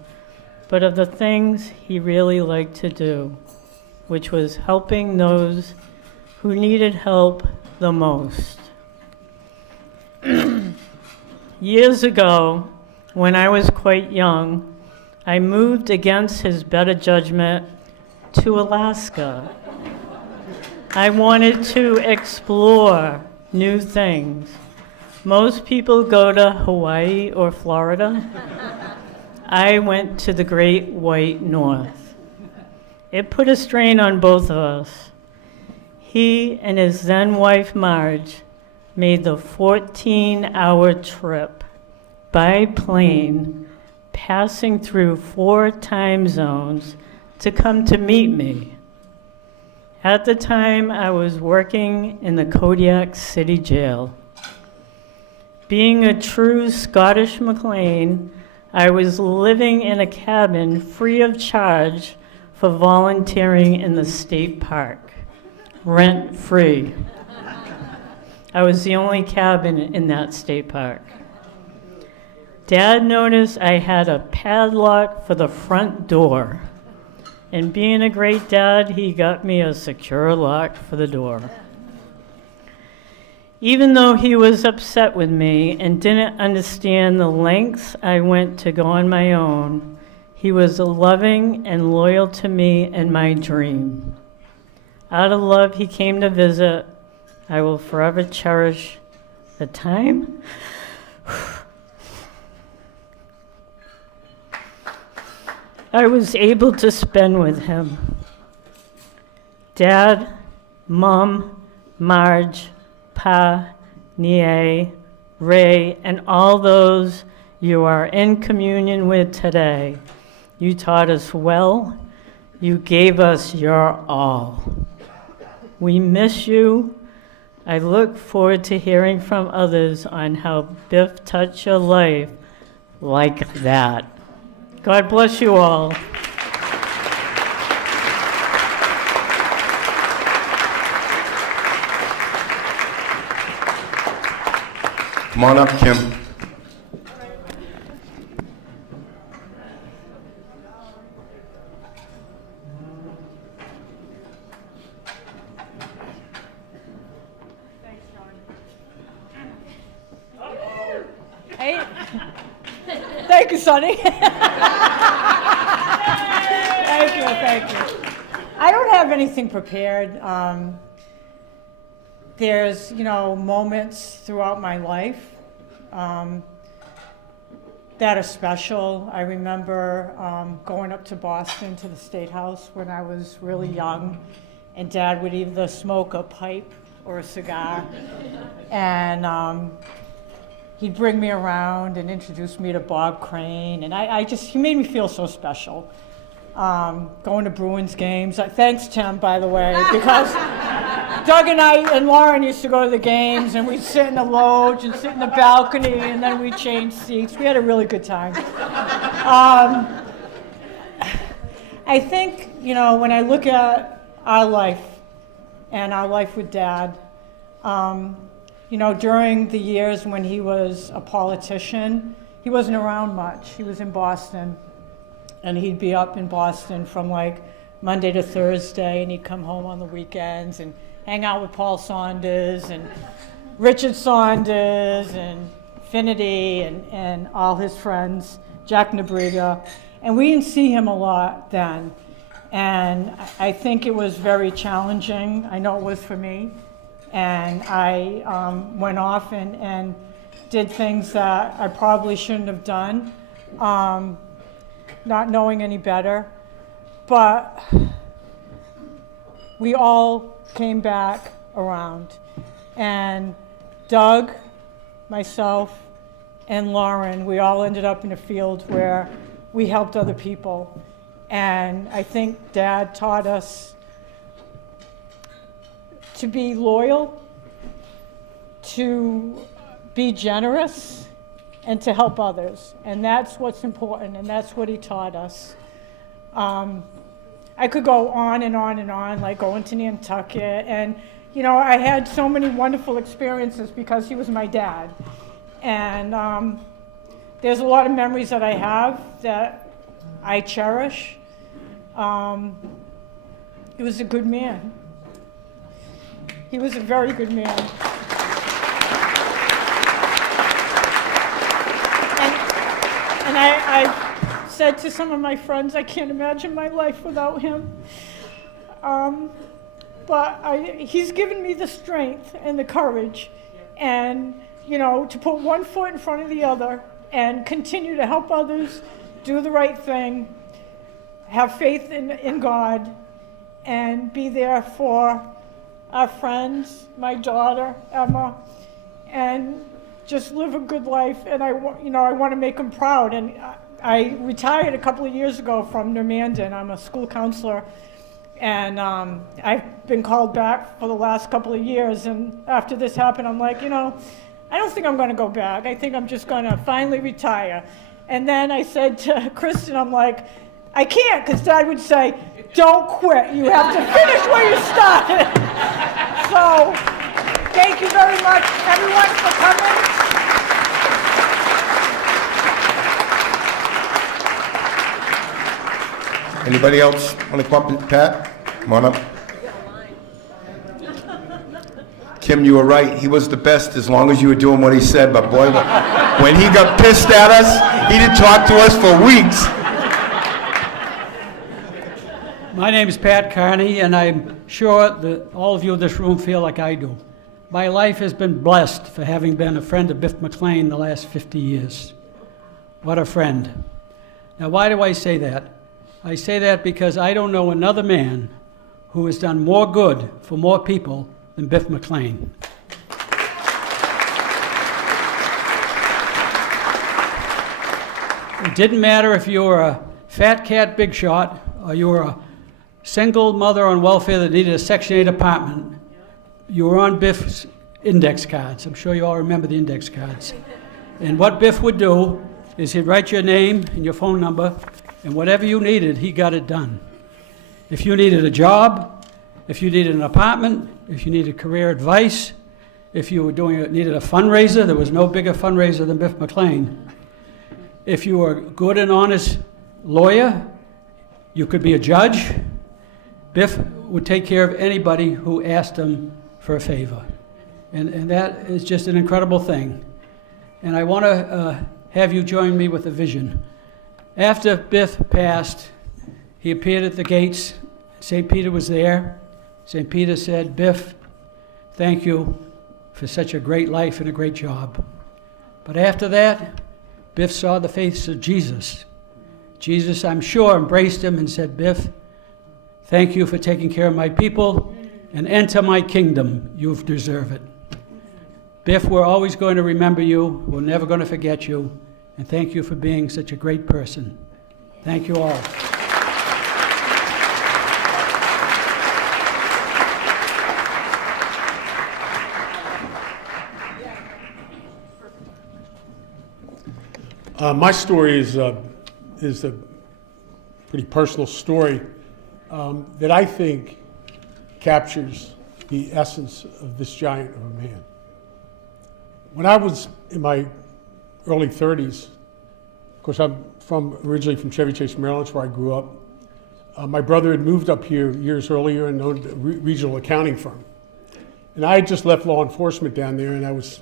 but of the things he really liked to do, which was helping those who needed help the most. Years ago, when I was quite young, I moved against his better judgment to Alaska. I wanted to explore new things. Most people go to Hawaii or Florida. I went to the Great White North. It put a strain on both of us. He and his then wife, Marge, made the 14-hour trip by plane, passing through 4 time zones to come to meet me. At the time, I was working in the Kodiak City Jail. Being a true Scottish MacLean, I was living in a cabin free of charge for volunteering in the state park, rent-free. I was the only cabin in that state park. Dad noticed I had a padlock for the front door. And being a great dad, he got me a secure lock for the door. Even though he was upset with me and didn't understand the lengths I went to go on my own, he was loving and loyal to me and my dream. Out of love, he came to visit. I will forever cherish the time I was able to spend with him. Dad, Mom, Marge, Pa, Nie, Ray, and all those you are in communion with today. You taught us well. You gave us your all. We miss you. I look forward to hearing from others on how Biff touched your life like that. God bless you all. Come on up, Kim. Hey. Thank you, Sonny. Thank you. I don't have anything prepared. There's, moments throughout my life that are special. I remember going up to Boston to the State House when I was really young, and Dad would either smoke a pipe or a cigar, and he'd bring me around and introduce me to Bob Crane, and he made me feel so special. Going to Bruins games. Thanks, Tim, by the way, because Doug and I and Lauren used to go to the games, and we'd sit in the loge and sit in the balcony, and then we'd change seats. We had a really good time. I think, when I look at our life and our life with Dad, during the years when he was a politician, he wasn't around much. He was in Boston, and he'd be up in Boston from like Monday to Thursday, and he'd come home on the weekends and hang out with Paul Saunders and Richard Saunders and Finity and all his friends, Jack Nebriga. And we didn't see him a lot then. And I think it was very challenging. I know it was for me. And I went off and did things that I probably shouldn't have done, not knowing any better. But we all came back around. And Doug, myself, and Lauren, we all ended up in a field where we helped other people. And I think Dad taught us to be loyal, to be generous, and to help others. And that's what's important, and that's what he taught us. I could go on and on and on, like going to Nantucket. And, you know, I had so many wonderful experiences because he was my dad. And there's a lot of memories that I have that I cherish. He was a good man. He was a very good man. And I said to some of my friends, I can't imagine my life without him. But he's given me the strength and the courage and, you know, to put one foot in front of the other and continue to help others, do the right thing, have faith in God, and be there for our friends, my daughter, Emma, and just live a good life. And I want to make him proud. And I retired a couple of years ago from New Mandan. I'm a school counselor. And I've been called back for the last couple of years. And after this happened, I'm like, you know, I don't think I'm going to go back. I think I'm just going to finally retire. And then I said to Kristen, I'm like, I can't, because Dad would say, don't quit. You have to finish where you started. So thank you very much, everyone, for coming. Anybody else want to come up? And Pat, come on up. Kim, you were right. He was the best as long as you were doing what he said. But boy, when he got pissed at us, he didn't talk to us for weeks. My name is Pat Carney, and I'm sure that all of you in this room feel like I do. My life has been blessed for having been a friend of Biff MacLean the last 50 years. What a friend. Now, why do I say that? I say that because I don't know another man who has done more good for more people than Biff MacLean. It didn't matter if you were a fat cat big shot or you were a single mother on welfare that needed a Section 8 apartment. You were on Biff's index cards. I'm sure you all remember the index cards. And what Biff would do is he'd write your name and your phone number, and whatever you needed, he got it done. If you needed a job, if you needed an apartment, if you needed career advice, if you were needed a fundraiser, there was no bigger fundraiser than Biff MacLean. If you were a good and honest lawyer, you could be a judge. Biff would take care of anybody who asked him for a favor. And that is just an incredible thing. And I want to have you join me with a vision. After Biff passed, he appeared at the gates. St. Peter was there. St. Peter said, Biff, thank you for such a great life and a great job. But after that, Biff saw the face of Jesus. Jesus, I'm sure, embraced him and said, Biff, thank you for taking care of my people and enter my kingdom. You deserve it. Biff, we're always going to remember you. We're never going to forget you. And thank you for being such a great person. Thank you all. My story is a pretty personal story that I think captures the essence of this giant of a man. When I was in my early 30s, of course I'm originally from Chevy Chase, Maryland, where I grew up. My brother had moved up here years earlier and owned a regional accounting firm. And I had just left law enforcement down there, and I was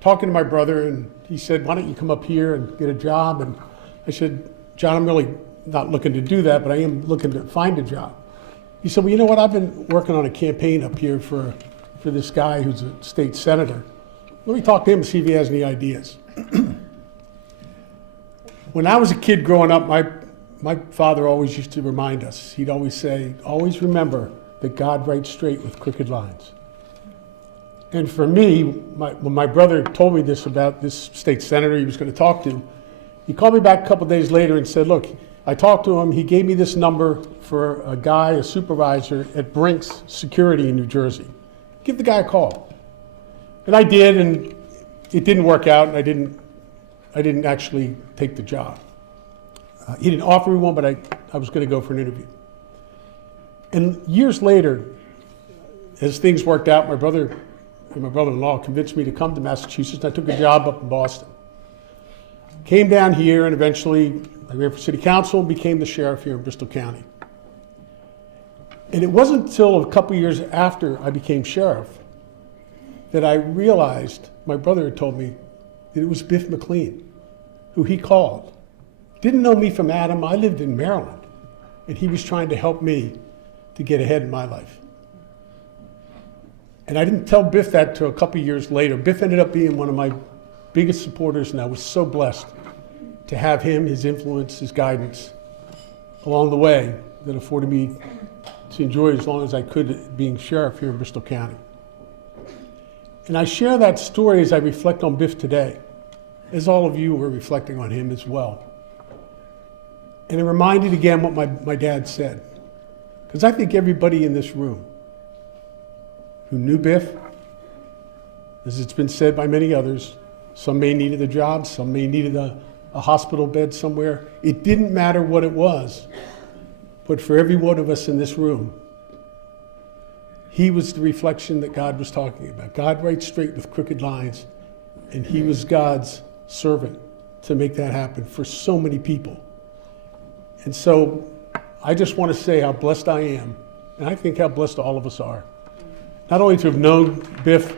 talking to my brother, and he said, why don't you come up here and get a job? And I said, John, I'm really not looking to do that, but I am looking to find a job. He said, well, you know what? I've been working on a campaign up here for this guy who's a state senator. Let me talk to him and see if he has any ideas. When I was a kid growing up, my father always used to remind us. He'd always say, always remember that God writes straight with crooked lines. And for me, when my brother told me this about this state senator he was going to talk to, he called me back a couple days later and said, look, I talked to him. He gave me this number for a guy, a supervisor at Brinks Security in New Jersey. Give the guy a call. And I did, and it didn't work out, and I didn't actually take the job. He didn't offer me one, but I was going to go for an interview. And years later, as things worked out, my brother and my brother-in-law convinced me to come to Massachusetts, and I took a job up in Boston. Came down here, and eventually I ran for city council and became the sheriff here in Bristol County. And it wasn't until a couple years after I became sheriff that I realized, my brother had told me, that it was Biff MacLean, who he called. Didn't know me from Adam. I lived in Maryland, and he was trying to help me to get ahead in my life. And I didn't tell Biff that till a couple years later. Biff ended up being one of my biggest supporters, and I was so blessed to have him, his influence, his guidance along the way that afforded me to enjoy as long as I could being sheriff here in Bristol County. And I share that story as I reflect on Biff today, as all of you were reflecting on him as well. And it reminded again what my dad said. Because I think everybody in this room who knew Biff, as it's been said by many others, some may needed a job, some may needed a hospital bed somewhere. It didn't matter what it was, but for every one of us in this room, he was the reflection that God was talking about. God writes straight with crooked lines, and he was God's servant to make that happen for so many people. And so I just want to say how blessed I am, and I think how blessed all of us are. Not only to have known Biff,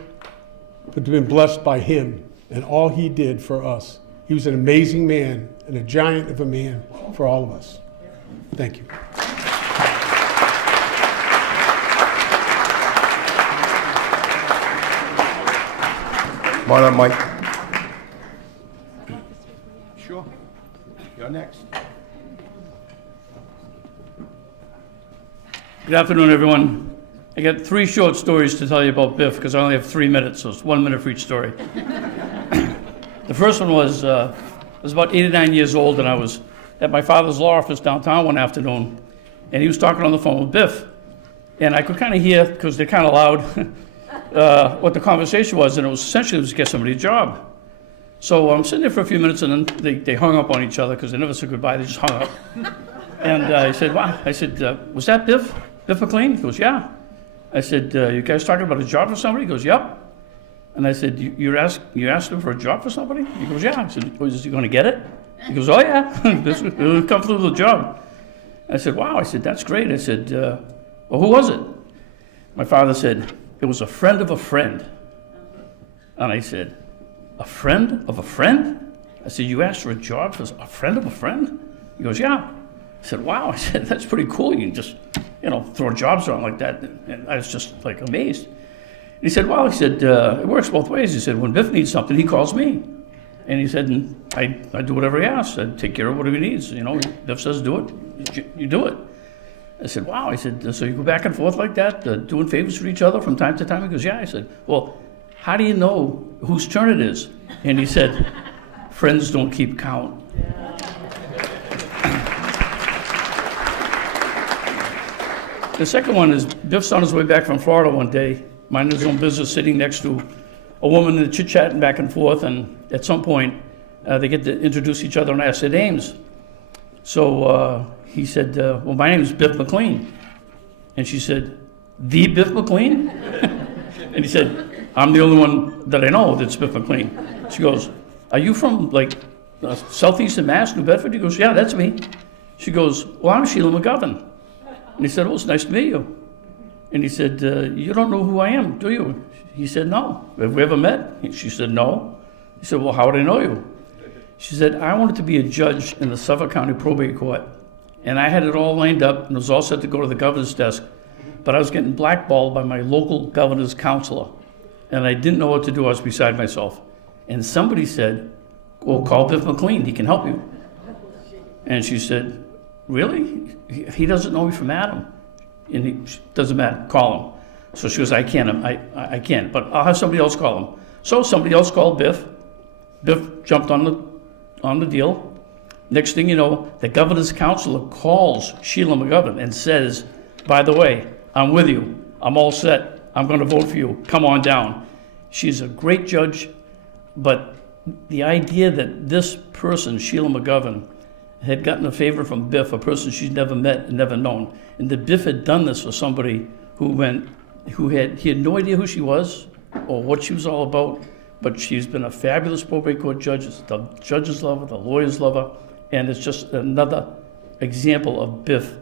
but to have been blessed by him and all he did for us. He was an amazing man and a giant of a man for all of us. Thank you. Come on up, Mike. Sure. You're next. Good afternoon, everyone. I got 3 short stories to tell you about Biff because I only have 3 minutes, so it's 1 minute for each story. The first one was, I was about 8 or 9 years old, and I was at my father's law office downtown one afternoon, and he was talking on the phone with Biff. And I could kind of hear, because they're kind of loud, what the conversation was, and it was essentially to get somebody a job. So I'm sitting there for a few minutes, and then they hung up on each other because they never said goodbye, they just hung up. And I said, wow. I said, was that Biff? Biff MacLean? He goes, yeah. I said, you guys talking about a job for somebody? He goes, yep. And I said, you asked him for a job for somebody? He goes, yeah. I said, is he going to get it? He goes, oh, yeah. He'll come through with a job. I said, wow. I said, that's great. I said, well, who was it? My father said, it was a friend of a friend. And I said, a friend of a friend? I said, you asked for a job for a friend of a friend? He goes, yeah. I said, wow. I said, that's pretty cool. You can just, throw jobs around like that. And I was just like amazed. And he said, well, it works both ways. He said, when Biff needs something, he calls me. And he said, and I do whatever he asks. I take care of whatever he needs. Biff says do it, you do it. I said, wow. I said, so you go back and forth like that, doing favors for each other from time to time? He goes, yeah. I said, well, how do you know whose turn it is? And he said, friends don't keep count. The second one is Biff's on his way back from Florida one day, minding his own business, sitting next to a woman and chit-chatting back and forth, and at some point, they get to introduce each other and ask their names. So he said, well, my name is Biff MacLean. And she said, the Biff MacLean? And he said, I'm the only one that I know that's Biff MacLean. She goes, are you from, southeastern Mass, New Bedford? He goes, yeah, that's me. She goes, well, I'm Sheila McGovern. And he said, well, it's nice to meet you. And he said, you don't know who I am, do you? He said, no. Have we ever met? She said, no. He said, well, how would I know you? She said, I wanted to be a judge in the Suffolk County Probate Court. And I had it all lined up, and it was all set to go to the governor's desk. But I was getting blackballed by my local governor's counselor. And I didn't know what to do. I was beside myself. And somebody said, well, call Biff MacLean. He can help you. And she said, really? He doesn't know me from Adam. And doesn't matter. Call him. So she goes, I can't, but I'll have somebody else call him. So somebody else called Biff. Biff jumped on the deal. Next thing you know, the governor's counselor calls Sheila McGovern and says, by the way, I'm with you. I'm all set. I'm going to vote for you. Come on down. She's a great judge, but the idea that this person, Sheila McGovern, had gotten a favor from Biff, a person she's never met and never known, and that Biff had done this for somebody he had no idea who she was or what she was all about, but she's been a fabulous probate court judge. The judges love her, the lawyers love her, and it's just another example of Biff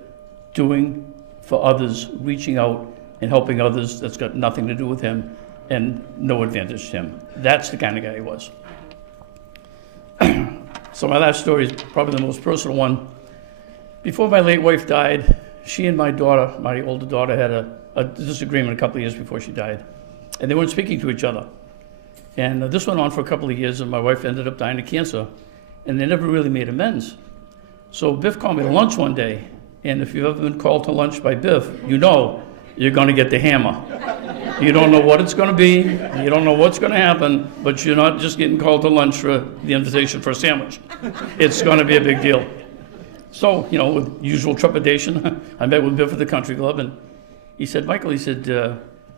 doing for others, reaching out and helping others that's got nothing to do with him and no advantage to him. That's the kind of guy he was. So my last story is probably the most personal one. Before my late wife died, she and my daughter, my older daughter, had a disagreement a couple of years before she died. And they weren't speaking to each other. And this went on for a couple of years, and my wife ended up dying of cancer. And they never really made amends. So Biff called me to lunch one day. And if you've ever been called to lunch by Biff, you know you're going to get the hammer. You don't know what it's going to be. You don't know what's going to happen. But you're not just getting called to lunch for the invitation for a sandwich. It's going to be a big deal. So, with usual trepidation, I met with Biff at the country club. And he said, Michael, he said,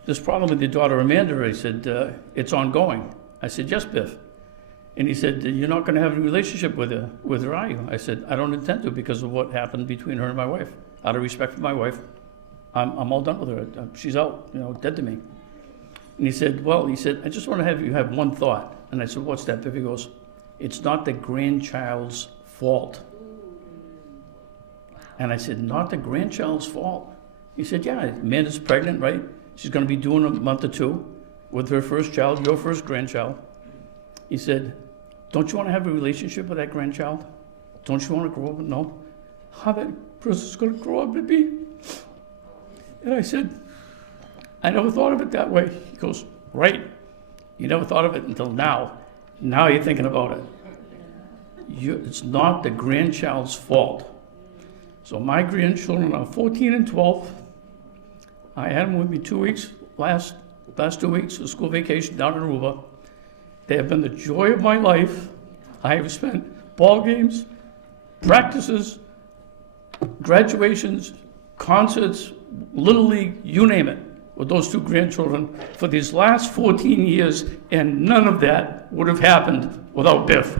this problem with your daughter Amanda, he said, it's ongoing. I said, yes, Biff. And he said, you're not going to have a relationship with her, are you? I said, I don't intend to because of what happened between her and my wife. Out of respect for my wife, I'm all done with her. She's out, dead to me. And he said, I just want to have you have one thought. And I said, what's that, Biff? He goes, it's not the grandchild's fault. And I said, not the grandchild's fault? He said, yeah, Amanda's pregnant, right? She's going to be due in a month or two with her first child, your first grandchild. He said, don't you want to have a relationship with that grandchild? Don't you want to grow up and know how that person's going to grow up to be? And I said, I never thought of it that way. He goes, right. You never thought of it until now. Now you're thinking about it. It's not the grandchild's fault. So my grandchildren are 14 and 12. I had them with me 2 weeks, last 2 weeks of school vacation down in Aruba. They have been the joy of my life. I have spent ball games, practices, graduations, concerts, Little League, you name it, with those two grandchildren for these last 14 years, and none of that would have happened without Biff.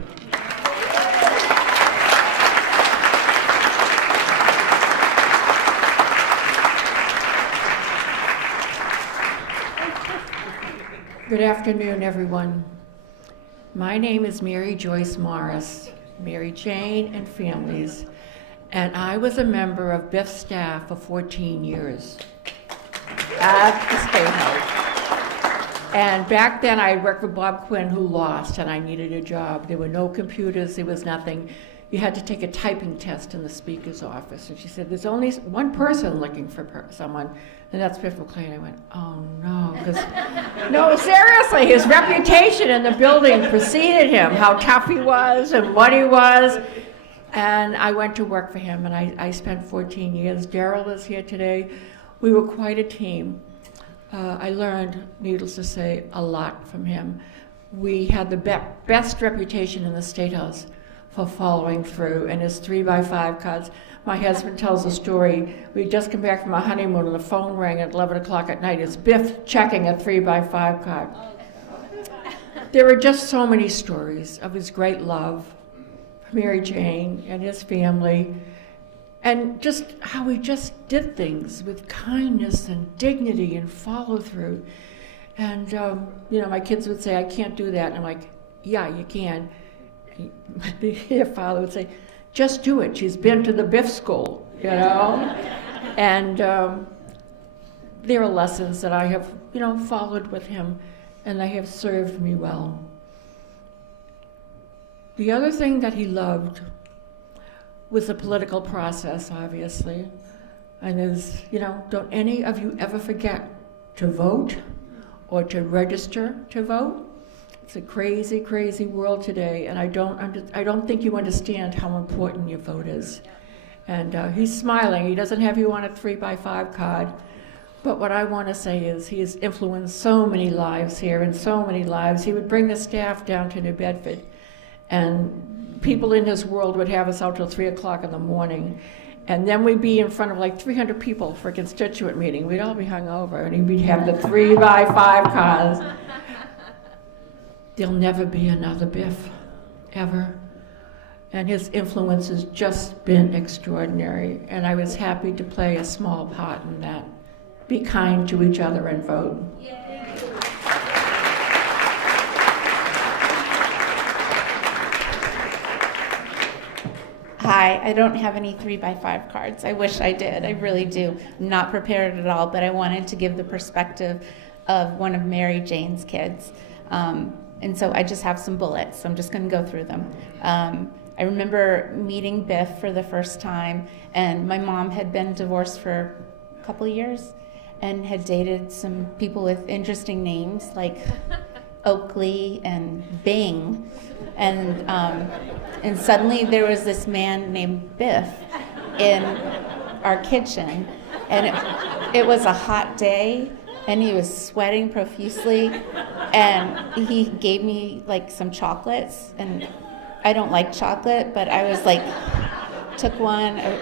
Good afternoon, everyone. My name is Mary Joyce Morris, Mary Jane and families, and I was a member of Biff's staff for 14 years at the State House. And back then I worked for Bob Quinn, who lost, and I needed a job. There were no computers, there was nothing. You had to take a typing test in the speaker's office. And she said, there's only one person looking for someone, and that's Biff MacLean. I went, oh no, because, no, seriously, his reputation in the building preceded him, how tough he was and what he was. And I went to work for him, and I spent 14 years. Daryl is here today. We were quite a team. I learned, needless to say, a lot from him. We had the best reputation in the State House for following through, and his 3x5 cards. My husband tells a story. We'd just come back from a honeymoon and the phone rang at 11 o'clock at night. It's Biff checking a 3x5 card. There were just so many stories of his great love for Mary Jane and his family, and just how he just did things with kindness and dignity and follow through. And, my kids would say, I can't do that. And I'm like, yeah, you can. Their father would say, just do it. She's been to the Biff school, And there are lessons that I have, followed with him, and they have served me well. The other thing that he loved was the political process, obviously. And don't any of you ever forget to vote or to register to vote. It's a crazy, crazy world today, and I don't think you understand how important your vote is. And he's smiling. He doesn't have you on a 3x5 card, But what I want to say is he has influenced so many lives here and so many lives. He would bring the staff down to New Bedford, and people in his world would have us out till 3 o'clock in the morning. And then we'd be in front of like 300 people for a constituent meeting. We'd all be hungover, and we'd have the 3x5 cars. There'll never be another Biff, ever. And his influence has just been extraordinary, and I was happy to play a small part in that. Be kind to each other and vote. Hi, I don't have any 3x5 cards. I wish I did. I really do. I'm not prepared at all, but I wanted to give the perspective of one of Mary Jane's kids. And so I just have some bullets. So I'm just going to go through them. I remember meeting Biff for the first time, and my mom had been divorced for a couple of years and had dated some people with interesting names like Oakley and Bing. And suddenly there was this man named Biff in our kitchen, and it was a hot day, and he was sweating profusely, and he gave me like some chocolates, and I don't like chocolate, but I was like, took one, I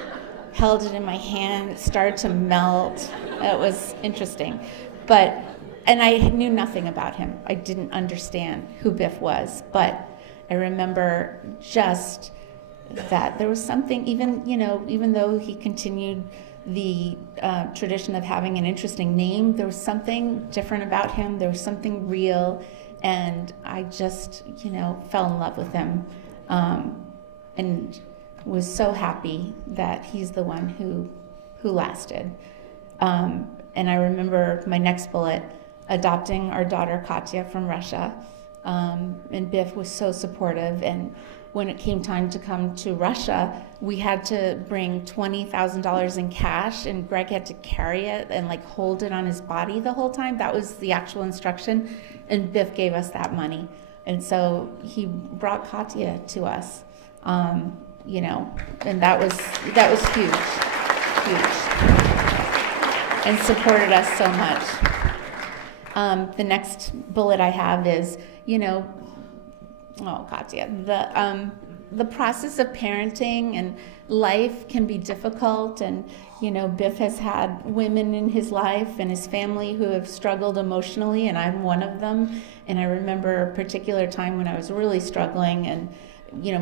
held it in my hand, it started to melt. It was interesting. And I knew nothing about him. I didn't understand who Biff was, but I remember just that there was something, even though he continued the tradition of having an interesting name, there was something different about him. There was something real, and I just, fell in love with him, and was so happy that he's the one who lasted. And I remember my next bullet, adopting our daughter Katya from Russia. And Biff was so supportive, and when it came time to come to Russia, we had to bring $20,000 in cash, and Greg had to carry it and like hold it on his body the whole time. That was the actual instruction, and Biff gave us that money. And so he brought Katya to us, and that was huge, and supported us so much. The next bullet I have is, Katya, the process of parenting and life can be difficult, and Biff has had women in his life and his family who have struggled emotionally, and I'm one of them. And I remember a particular time when I was really struggling, and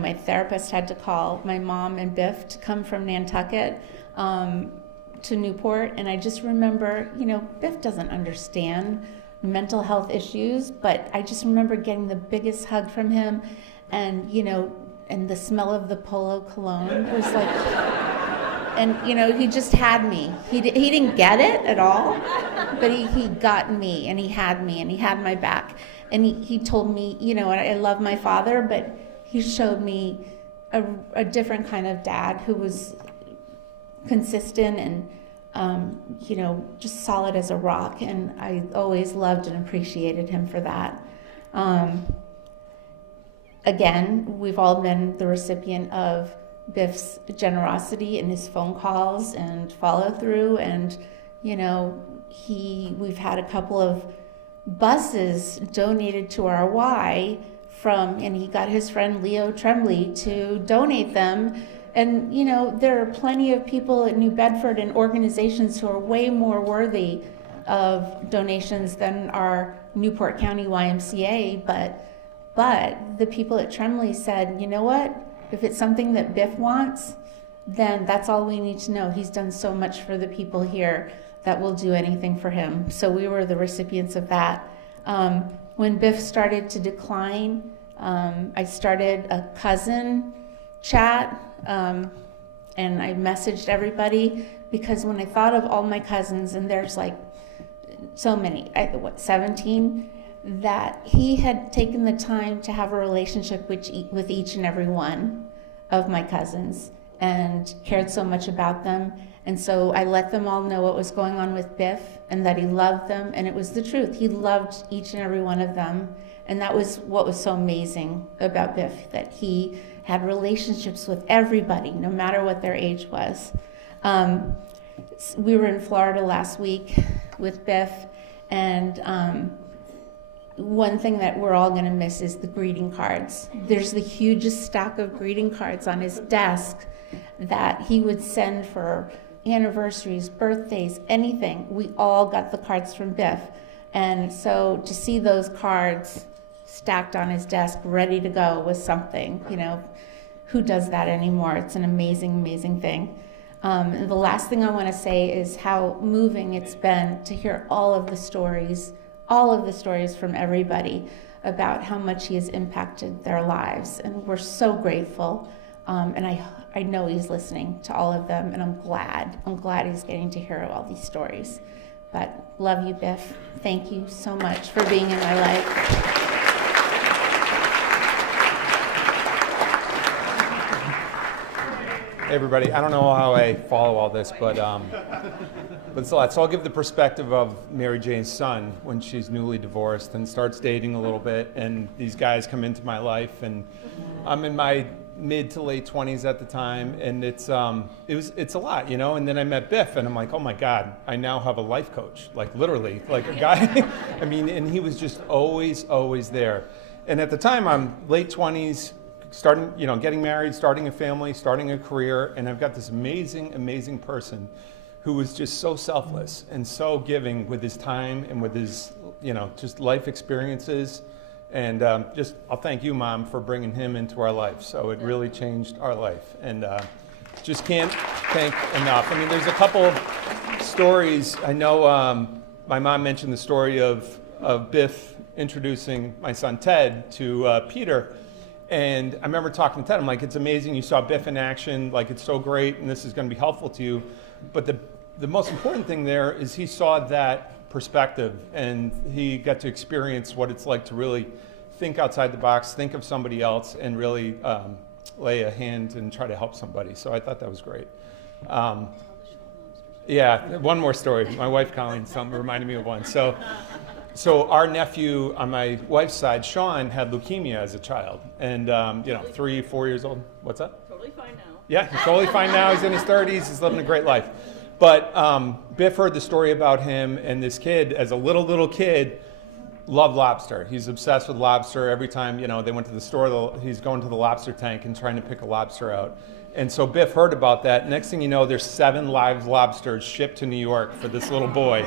my therapist had to call my mom and Biff to come from Nantucket to Newport, and I just remember, Biff doesn't understand mental health issues, but I just remember getting the biggest hug from him, and and the smell of the Polo cologne. It was like, and he just had me. He didn't get it at all, but he got me, and he had me, and he had my back, and he told me, I love my father, but he showed me a different kind of dad who was consistent and just solid as a rock, and I always loved and appreciated him for that. Again, we've all been the recipient of Biff's generosity in his phone calls and follow through, and we've had a couple of buses donated to our Y and he got his friend Leo Tremblay to donate them. And, there are plenty of people in New Bedford and organizations who are way more worthy of donations than our Newport County YMCA, but the people at Tremblay said, you know what? If it's something that Biff wants, then that's all we need to know. He's done so much for the people here that we'll do anything for him. So we were the recipients of that. When Biff started to decline, I started a cousin chat, and I messaged everybody, because when I thought of all my cousins, and there's like so many, 17, that he had taken the time to have a relationship with each and every one of my cousins and cared so much about them. And so I let them all know what was going on with Biff and that he loved them, and it was the truth. He loved each and every one of them, and that was what was so amazing about Biff, that he had relationships with everybody, no matter what their age was. We were in Florida last week with Biff, and one thing that we're all going to miss is the greeting cards. There's the hugest stack of greeting cards on his desk that he would send for anniversaries, birthdays, anything. We all got the cards from Biff. And so to see those cards stacked on his desk, ready to go, was something, you know. Who does that anymore? It's an amazing, amazing thing. And the last thing I want to say is how moving it's been to hear all of the stories from everybody about how much he has impacted their lives. And we're so grateful. And I know he's listening to all of them, and I'm glad he's getting to hear all these stories. But love you, Biff. Thank you so much for being in my life. Hey everybody, I don't know how I follow all this, but it's a lot. So I'll give the perspective of Mary Jane's son when she's newly divorced and starts dating a little bit, and these guys come into my life, and I'm in my mid to late 20s at the time, and it's a lot, you know. And then I met Biff, and I'm like, oh my God, I now have a life coach, like literally, like a guy. I mean, and he was just always there. And at the time, I'm late 20s. Starting, you know, getting married, starting a family, starting a career, and I've got this amazing person who was just so selfless and so giving with his time and with his, you know, just life experiences. And I'll thank you, Mom, for bringing him into our life. So it really changed our life, and just can't thank enough. I mean, there's a couple of stories. I know my mom mentioned the story of Biff introducing my son Ted to Peter. And I remember talking to Ted, I'm like, it's amazing you saw Biff in action, like it's so great and this is going to be helpful to you. But the most important thing there is he saw that perspective, and he got to experience what it's like to really think outside the box, think of somebody else, and really lay a hand and try to help somebody. So I thought that was great. Yeah, one more story. My wife, Colleen, reminded me of one. So our nephew on my wife's side, Sean, had leukemia as a child, and 3, 4 years old. What's that? Totally fine now. Yeah, he's totally fine now. He's in his 30s. He's living a great life. But Biff heard the story about him, and this kid, as a little kid, loved lobster. He's obsessed with lobster. Every time, you know, they went to the store, he's going to the lobster tank and trying to pick a lobster out. And so Biff heard about that. Next thing you know, there's 7 live lobsters shipped to New York for this little boy.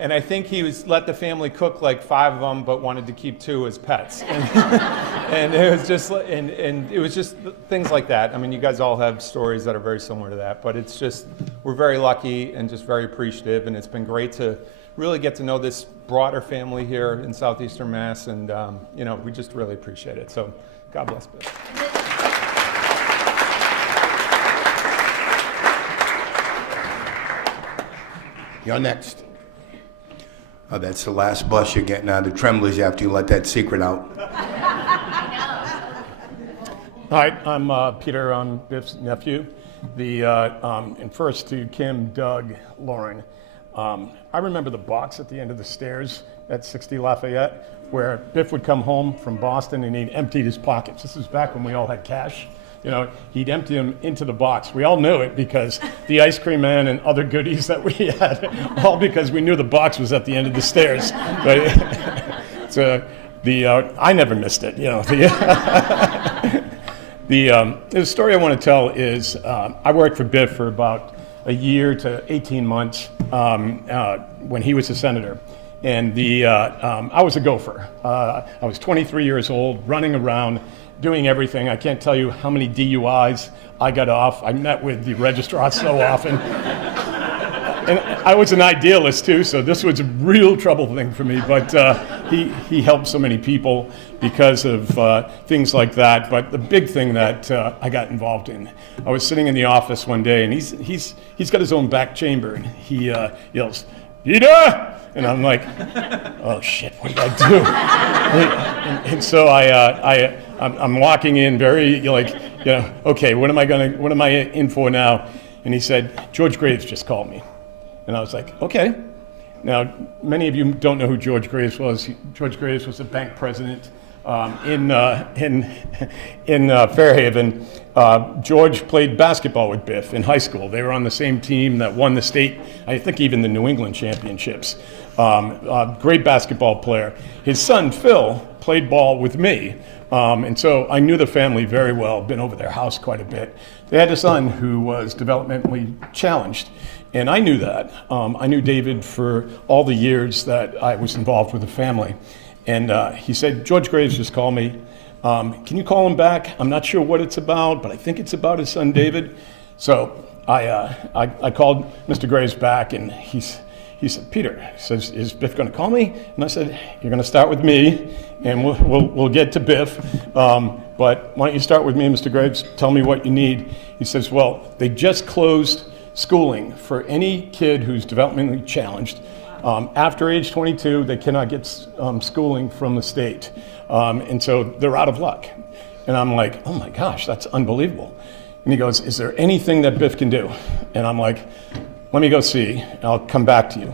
And I think he let the family cook like 5 of them, but wanted to keep 2 as pets. And it was just, and it was just things like that. I mean, you guys all have stories that are very similar to that, but it's just, we're very lucky and just very appreciative. And it's been great to really get to know this broader family here in Southeastern Mass. And, we just really appreciate it. So God bless Biff. You're next. Oh, that's the last bus you're getting out of Tremblers after you let that secret out. Hi, I'm Peter. I'm Biff's nephew. And first to Kim, Doug, Lauren. I remember the box at the end of the stairs at 60 Lafayette, where Biff would come home from Boston and he'd emptied his pockets. This was back when we all had cash. You know, he'd empty them into the box. We all knew it because the ice cream man and other goodies that we had, all because we knew the box was at the end of the stairs. But I never missed it. You know, the story I want to tell is I worked for Biff for about a year to 18 months when he was a senator. And I was a gopher. I was 23 years old, running around, doing everything. I can't tell you how many DUIs I got off. I met with the registrar so often. And I was an idealist too, so this was a real trouble thing for me. But he helped so many people because of things like that. But the big thing that I got involved in, I was sitting in the office one day, and he's got his own back chamber, and he yells, "Peter!" And I'm like, oh shit, what did I do? and so I'm walking in very okay, what am I in for now? And he said, George Graves just called me. And I was like, okay. Now, many of you don't know who George Graves was. George Graves was a bank president in Fairhaven. George played basketball with Biff in high school. They were on the same team that won the state, I think even the New England championships. Great basketball player. His son, Phil, played ball with me. And so I knew the family very well, been over their house quite a bit. They had a son who was developmentally challenged, and I knew that. I knew David for all the years that I was involved with the family. And he said, George Graves just called me. Can you call him back? I'm not sure what it's about, but I think it's about his son, David. So I called Mr. Graves back, and he said, Peter, he says, is Biff going to call me? And I said, you're going to start with me, and we'll get to Biff. But why don't you start with me, Mr. Graves? Tell me what you need. He says, well, they just closed schooling for any kid who's developmentally challenged. After age 22, they cannot get schooling from the state. And so they're out of luck. And I'm like, oh my gosh, that's unbelievable. And he goes, is there anything that Biff can do? And I'm like, let me go see. I'll come back to you.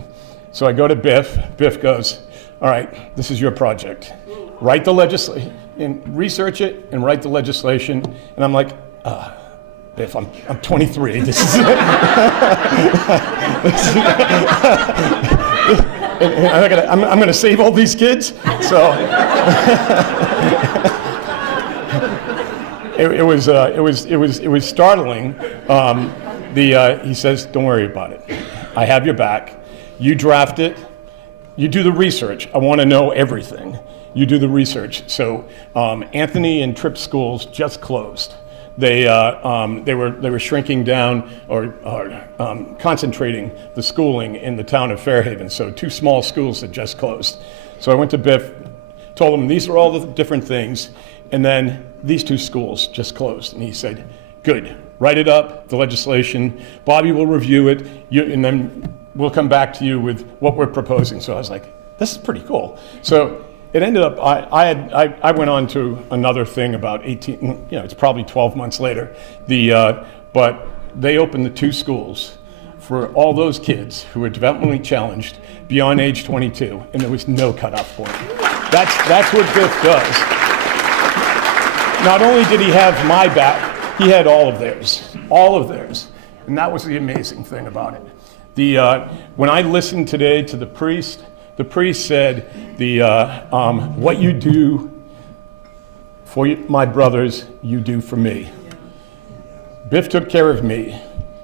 So I go to Biff. Biff goes, all right, this is your project. Write the legislation, and research it, and write the legislation. And I'm like, Biff, I'm 23. This is and I'm going to save all these kids. So it was startling. He says, don't worry about it. I have your back. You draft it. You do the research. I want to know everything. You do the research. So Anthony and Tripp schools just closed. They were shrinking down or concentrating the schooling in the town of Fairhaven. So 2 small schools had just closed. So I went to Biff, told him these are all the different things, and then these 2 schools just closed. And he said, good, write it up, the legislation. Bobby will review it, and then we'll come back to you with what we're proposing. So I was like, this is pretty cool. So it ended up, I went on to another thing about 18, it's probably 12 months later. But they opened the 2 schools for all those kids who were developmentally challenged beyond age 22, and there was no cutoff point. That's what Biff does. Not only did he have my back, he had all of theirs, and that was the amazing thing about it. When I listened today to the priest said, what you do for my brothers, you do for me. Biff took care of me.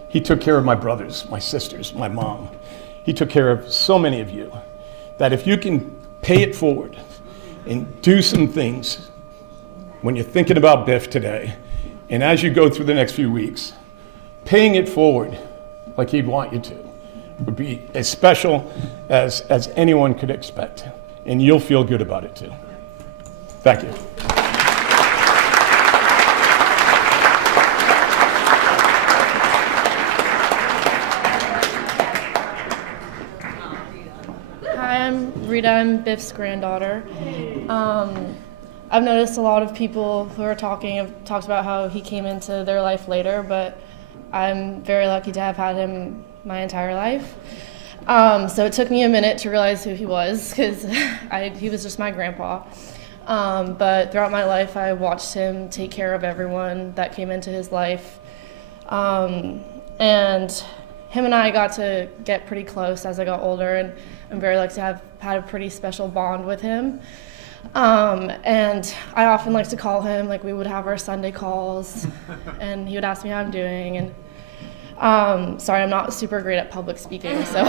He took care of my brothers, my sisters, my mom. He took care of so many of you that if you can pay it forward and do some things when you're thinking about Biff today, and as you go through the next few weeks, paying it forward like he'd want you to would be as special as anyone could expect. And you'll feel good about it too. Thank you. Hi, I'm Rita. I'm Biff's granddaughter. I've noticed a lot of people who are talking have talked about how he came into their life later, but I'm very lucky to have had him my entire life. So it took me a minute to realize who he was, because he was just my grandpa. But throughout my life, I watched him take care of everyone that came into his life. And him and I got to get pretty close as I got older, and I'm very lucky to have had a pretty special bond with him. And I often like to call him, like we would have our Sunday calls, and he would ask me how I'm doing. And sorry, I'm not super great at public speaking, so.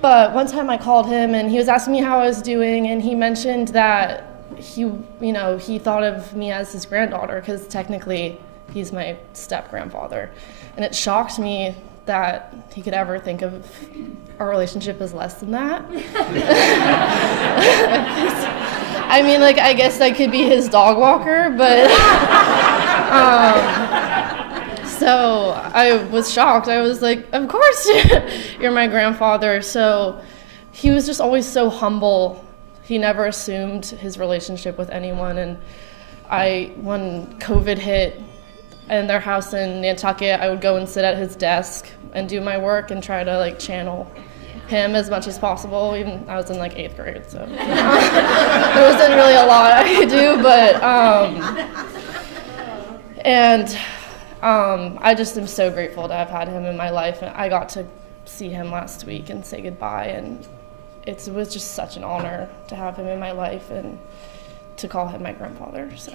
But one time I called him, and he was asking me how I was doing, and he mentioned that he thought of me as his granddaughter, because technically he's my step-grandfather. And it shocked me that he could ever think of our relationship as less than that. I mean, like, I guess I could be his dog walker, but so I was shocked. I was like, of course you're my grandfather. So he was just always so humble. He never assumed his relationship with anyone. And when COVID hit in their house in Nantucket, I would go and sit at his desk and do my work and try to like channel him as much as possible. Even I was in like 8th grade, so there wasn't really a lot I could do, but I just am so grateful to have had him in my life, and I got to see him last week and say goodbye, and it was just such an honor to have him in my life and to call him my grandfather. So.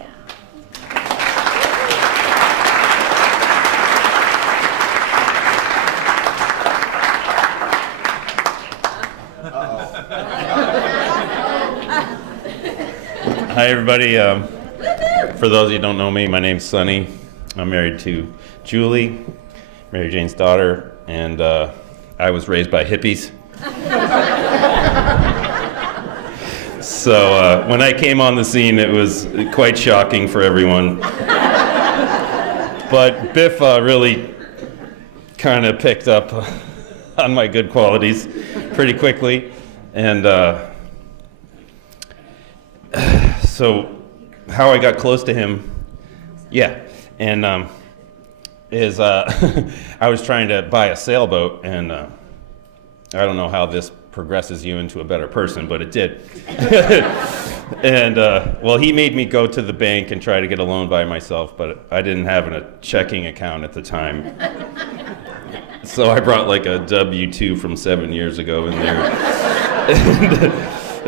Hi, everybody. For those of you who don't know me, my name's Sonny. I'm married to Julie, Mary Jane's daughter, and I was raised by hippies. So when I came on the scene, it was quite shocking for everyone. But Biff really kind of picked up on my good qualities pretty quickly. And so how I got close to him, is I was trying to buy a sailboat, and I don't know how this progresses you into a better person, but it did. And well, he made me go to the bank and try to get a loan by myself, but I didn't have a checking account at the time. So I brought like a W-2 from 7 years ago in there.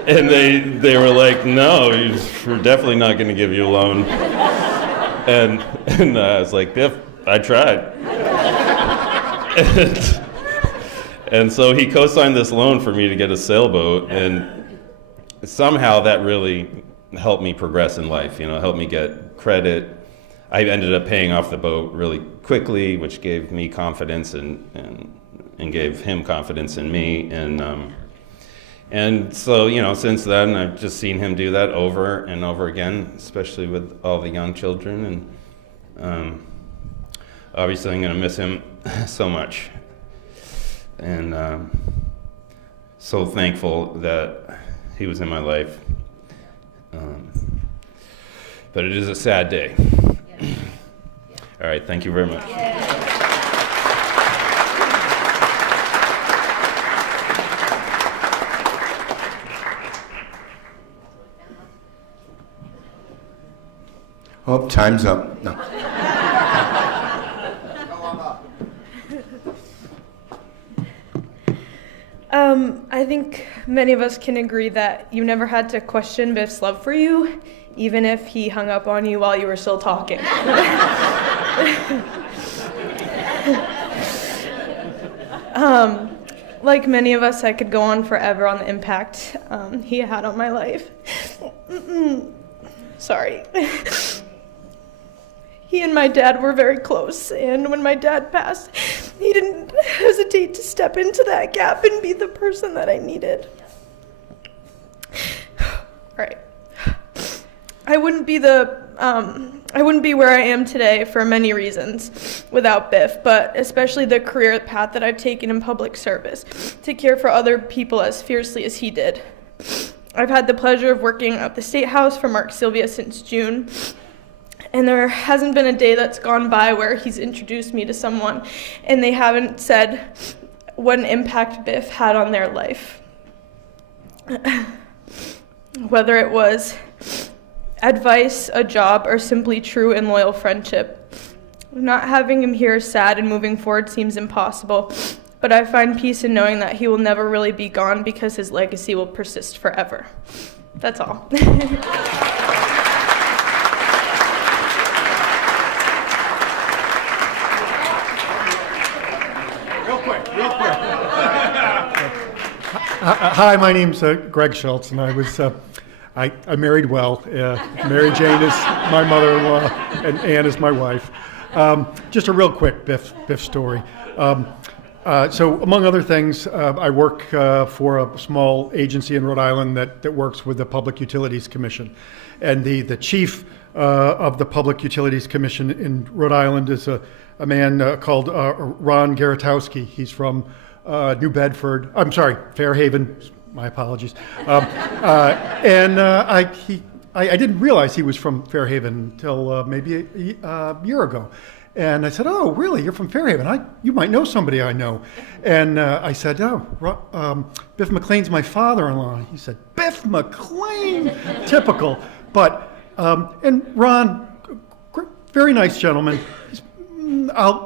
And they were like, no, we're definitely not going to give you a loan. And I was like, Biff, I tried. And so he co-signed this loan for me to get a sailboat, and somehow that really helped me progress in life, helped me get credit. I ended up paying off the boat really quickly, which gave me confidence and gave him confidence in me. And so, since then, I've just seen him do that over and over again, especially with all the young children. And obviously, I'm going to miss him so much. And so thankful that he was in my life. But it is a sad day. All right, thank you very much. Oh, time's up. No. I think many of us can agree that you never had to question Biff's love for you, even if he hung up on you while you were still talking. Like many of us, I could go on forever on the impact he had on my life. Sorry. He and my dad were very close, and when my dad passed, he didn't hesitate to step into that gap and be the person that I needed. Right. I wouldn't be where I am today for many reasons without Biff, but especially the career path that I've taken in public service to care for other people as fiercely as he did. I've had the pleasure of working at the State House for Mark Sylvia since June, and there hasn't been a day that's gone by where he's introduced me to someone and they haven't said what an impact Biff had on their life. Whether it was advice, a job, or simply true and loyal friendship. Not having him here sad and moving forward seems impossible, but I find peace in knowing that he will never really be gone because his legacy will persist forever. That's all. Hi, my name's Greg Schultz, and I married well. Mary Jane is my mother-in-law, and Ann is my wife. Just a real quick Biff story. So, among other things, I work for a small agency in Rhode Island that works with the Public Utilities Commission, and the chief of the Public Utilities Commission in Rhode Island is a man called Ron Garatowski. He's from New Bedford. I'm sorry, Fairhaven. My apologies. And I didn't realize he was from Fairhaven until maybe a year ago. And I said, oh, really? You're from Fairhaven? You might know somebody I know. And I said, Biff MacLean's my father-in-law. He said, Biff MacLean? Typical. But, and Ron, very nice gentleman. He's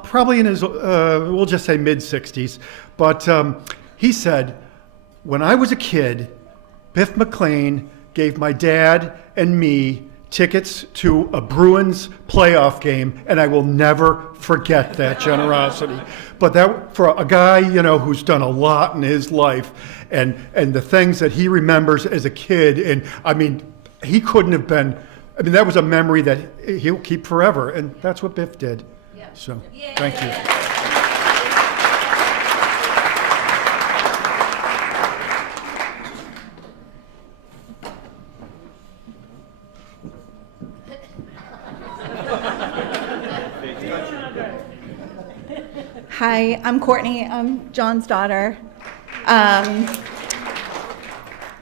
probably in his, we'll just say mid-60s. But he said, when I was a kid, Biff MacLean gave my dad and me tickets to a Bruins playoff game, and I will never forget that generosity. But that, for a guy, you know, who's done a lot in his life, and the things that he remembers as a kid, and I mean, he couldn't have been, I mean, that was a memory that he'll keep forever, and that's what Biff did. Yeah. So, thank you. Hi, I'm Courtney. I'm John's daughter.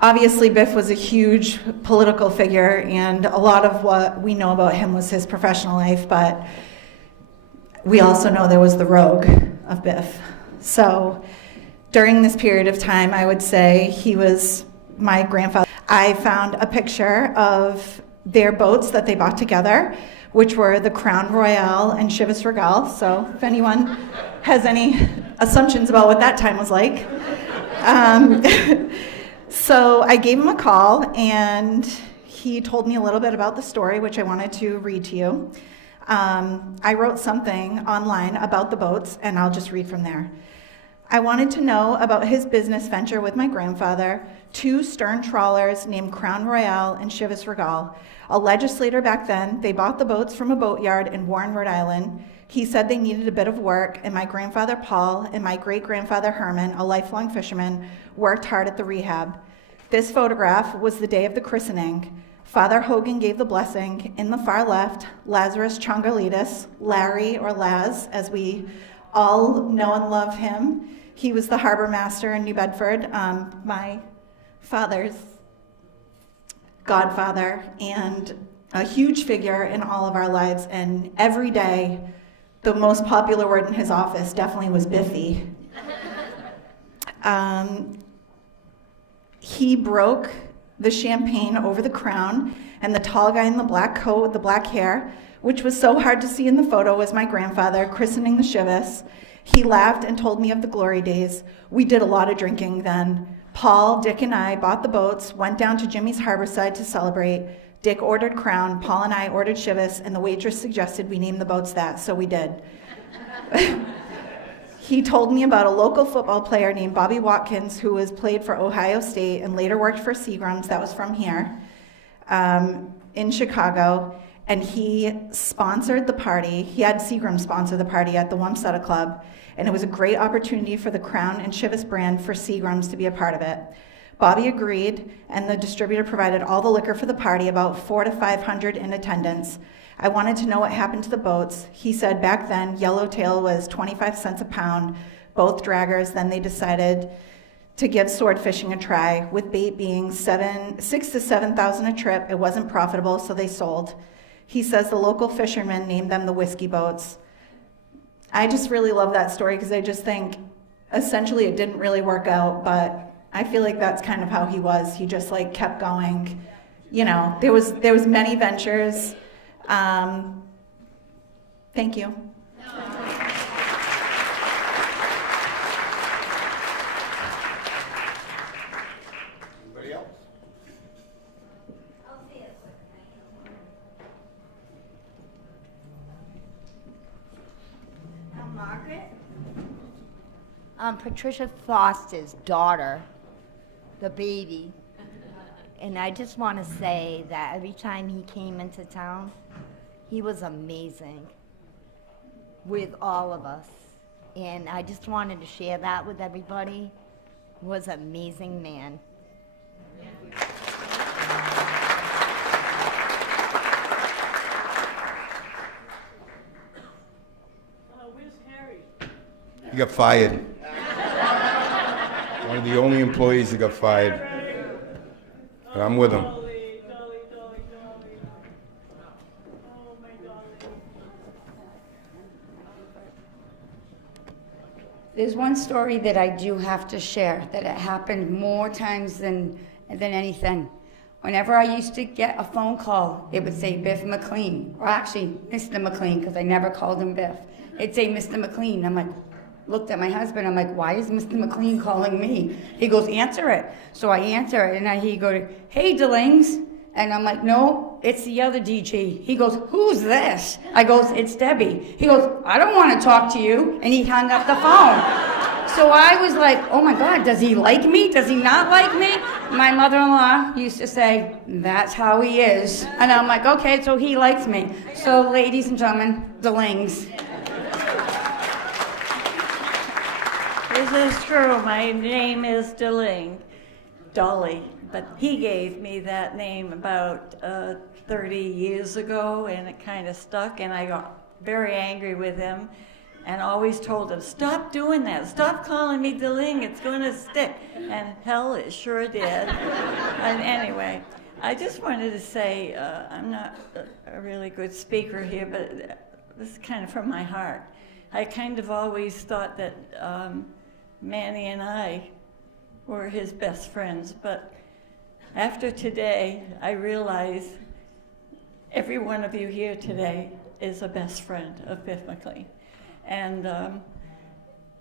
Obviously, Biff was a huge political figure, and a lot of what we know about him was his professional life, but we also know there was the rogue of Biff. So during this period of time, I would say he was my grandfather. I found a picture of their boats that they bought together, which were the Crown Royale and Chivas Regal. So if anyone has any assumptions about what that time was like. So I gave him a call, and he told me a little bit about the story, which I wanted to read to you. I wrote something online about the boats, and I'll just read from there. I wanted to know about his business venture with my grandfather, 2 stern trawlers named Crown Royale and Chivas Regal. A legislator back then, they bought the boats from a boatyard in Warren, Rhode Island. He said they needed a bit of work, and my grandfather Paul and my great-grandfather Herman, a lifelong fisherman, worked hard at the rehab. This photograph was the day of the christening. Father Hogan gave the blessing. In the far left, Lazarus Chongalidis, Larry or Laz, as we all know and love him. He was the harbor master in New Bedford, my father's godfather, and a huge figure in all of our lives. And every day, the most popular word in his office definitely was Biffy. He broke the champagne over the crown, and the tall guy in the black coat with the black hair, which was so hard to see in the photo, was my grandfather christening the Chivas. He laughed and told me of the glory days. We did a lot of drinking then. Paul, Dick, and I bought the boats, went down to Jimmy's Harborside to celebrate. Dick ordered Crown, Paul and I ordered Chivas, and the waitress suggested we name the boats that, so we did. He told me about a local football player named Bobby Watkins, who played for Ohio State and later worked for Seagram's, that was from here, in Chicago, and he sponsored the party. He had Seagram sponsor the party at the Wamsutta Club, and it was a great opportunity for the Crown and Chivas brand for Seagram's to be a part of it. Bobby agreed, and the distributor provided all the liquor for the party, about 400 to 500 in attendance. I wanted to know what happened to the boats. He said back then, yellowtail was 25 cents a pound, both draggers. Then they decided to give sword fishing a try, with bait being 6,000 to 7,000 a trip. It wasn't profitable, so they sold. He says the local fishermen named them the whiskey boats. I just really love that story because I just think essentially it didn't really work out, but I feel like that's kind of how he was. He just like kept going. You know, there was many ventures. Thank you. Anybody else? I'm Margaret. I'm Patricia Foster's daughter, the baby. And I just want to say that every time he came into town, he was amazing with all of us. And I just wanted to share that with everybody. He was an amazing man. Where's Harry? He got fired. One of the only employees that got fired. But I'm with him. There's one story that I do have to share, that it happened more times than anything. Whenever I used to get a phone call, it would say Biff MacLean, or actually Mr. MacLean, because I never called him Biff. It'd say Mr. MacLean. I'm like, looked at my husband, I'm like, why is Mr. MacLean calling me? He goes, answer it. So I answer it, and he goes, hey, Delings. And I'm like, no, it's the other DG. He goes, who's this? I goes, it's Debbie. He goes, I don't want to talk to you. And he hung up the phone. So I was like, oh my God, does he like me? Does he not like me? My mother-in-law used to say, that's how he is. And I'm like, okay, so he likes me. So ladies and gentlemen, Delings. This is true. My name is Dolly, but he gave me that name about 30 years ago, and it kind of stuck, and I got very angry with him and always told him, stop doing that. Stop calling me Deling. It's going to stick. And hell, it sure did. And anyway, I just wanted to say, I'm not a really good speaker here, but this is kind of from my heart. I kind of always thought that Manny and I were his best friends, but after today, I realize every one of you here today is a best friend of Biff MacLean. And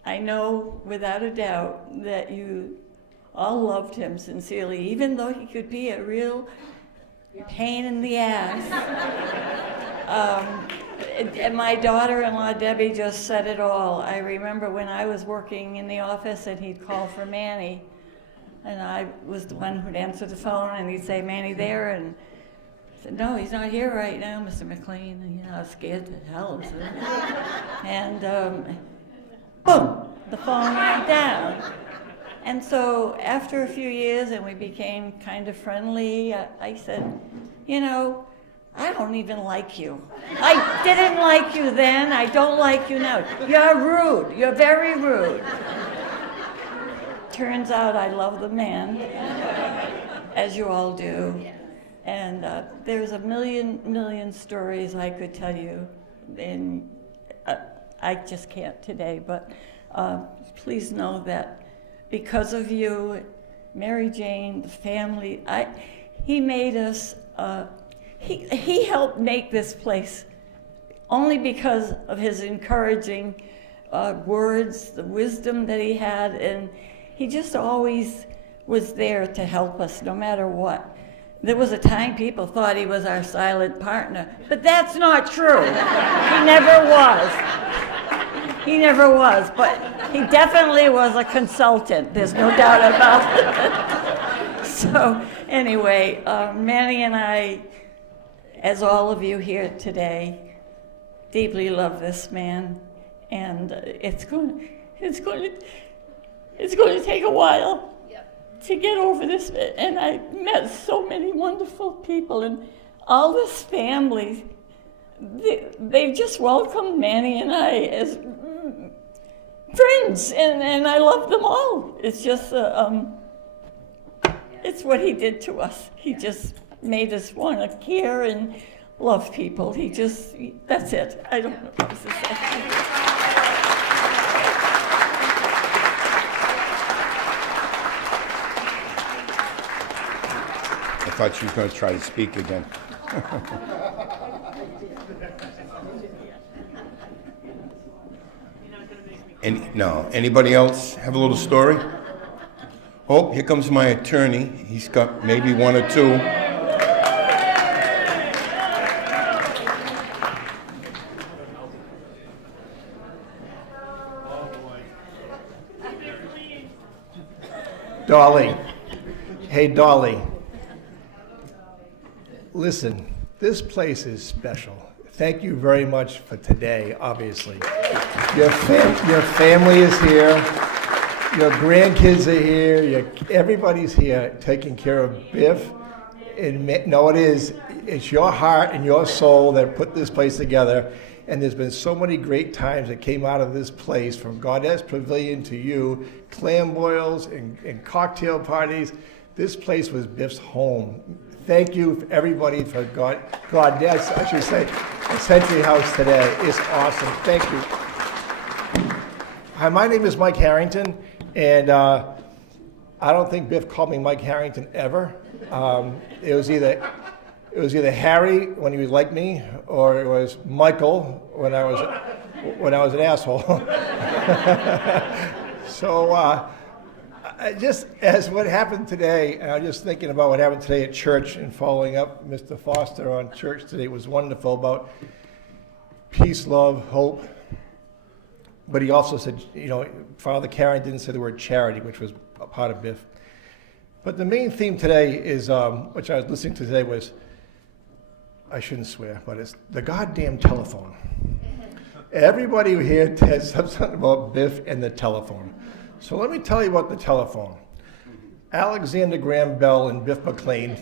I know without a doubt that you all loved him sincerely, even though he could be a real pain in the ass. And my daughter-in-law, Debbie, just said it all. I remember when I was working in the office and he'd call for Manny, and I was the one who'd answer the phone, and he'd say, Manny there? And I said, no, he's not here right now, Mr. MacLean. And, I was scared to hell. And boom, the phone went down. And so after a few years, and we became kind of friendly, I said, I don't even like you. I didn't like you then. I don't like you now. You're rude. You're very rude. Turns out I love the man, as you all do. And there's a million stories I could tell you, and I just can't today. But please know that because of you, Mary Jane, the family, he made us. He helped make this place only because of his encouraging words, the wisdom that he had, and he just always was there to help us no matter what. There was a time people thought he was our silent partner, but that's not true. He never was. He never was, but he definitely was a consultant. There's no doubt about it. So anyway, Manny and I, as all of you here today, deeply love this man, and it's going to take a while to get over this. And I met so many wonderful people, and all this family. They've just welcomed Manny and I as friends, and I love them all. It's just it's what he did to us. He just made us want to care and love people. That's it. I don't know what else to say. I thought she was going to try to speak again. Anybody else have a little story? Oh, here comes my attorney. He's got maybe one or two. Dolly. Hey, Dolly. Listen, this place is special. Thank you very much for today, obviously. Your family is here. Your grandkids are here. Everybody's here taking care of Biff. It's your heart and your soul that put this place together. And there's been so many great times that came out of this place, from Gaudette's Pavilion to you, clam boils and cocktail parties. This place was Biff's home. Thank you, everybody, for Gaudette's, I should say, Century House today. It's awesome. Thank you. Hi, my name is Mike Harrington, and I don't think Biff called me Mike Harrington ever. It was either Harry when he was like me, or it was Michael when I was an asshole. So just as what happened today, and I'm just thinking about what happened today at church and following up Mr. Foster on church today was wonderful about peace, love, hope. But he also said, you know, Father Karen didn't say the word charity, which was a part of Biff. But the main theme today is, which I was listening to today was, I shouldn't swear, but it's the goddamn telephone. Everybody here has something about Biff and the telephone. So let me tell you about the telephone. Alexander Graham Bell and Biff MacLean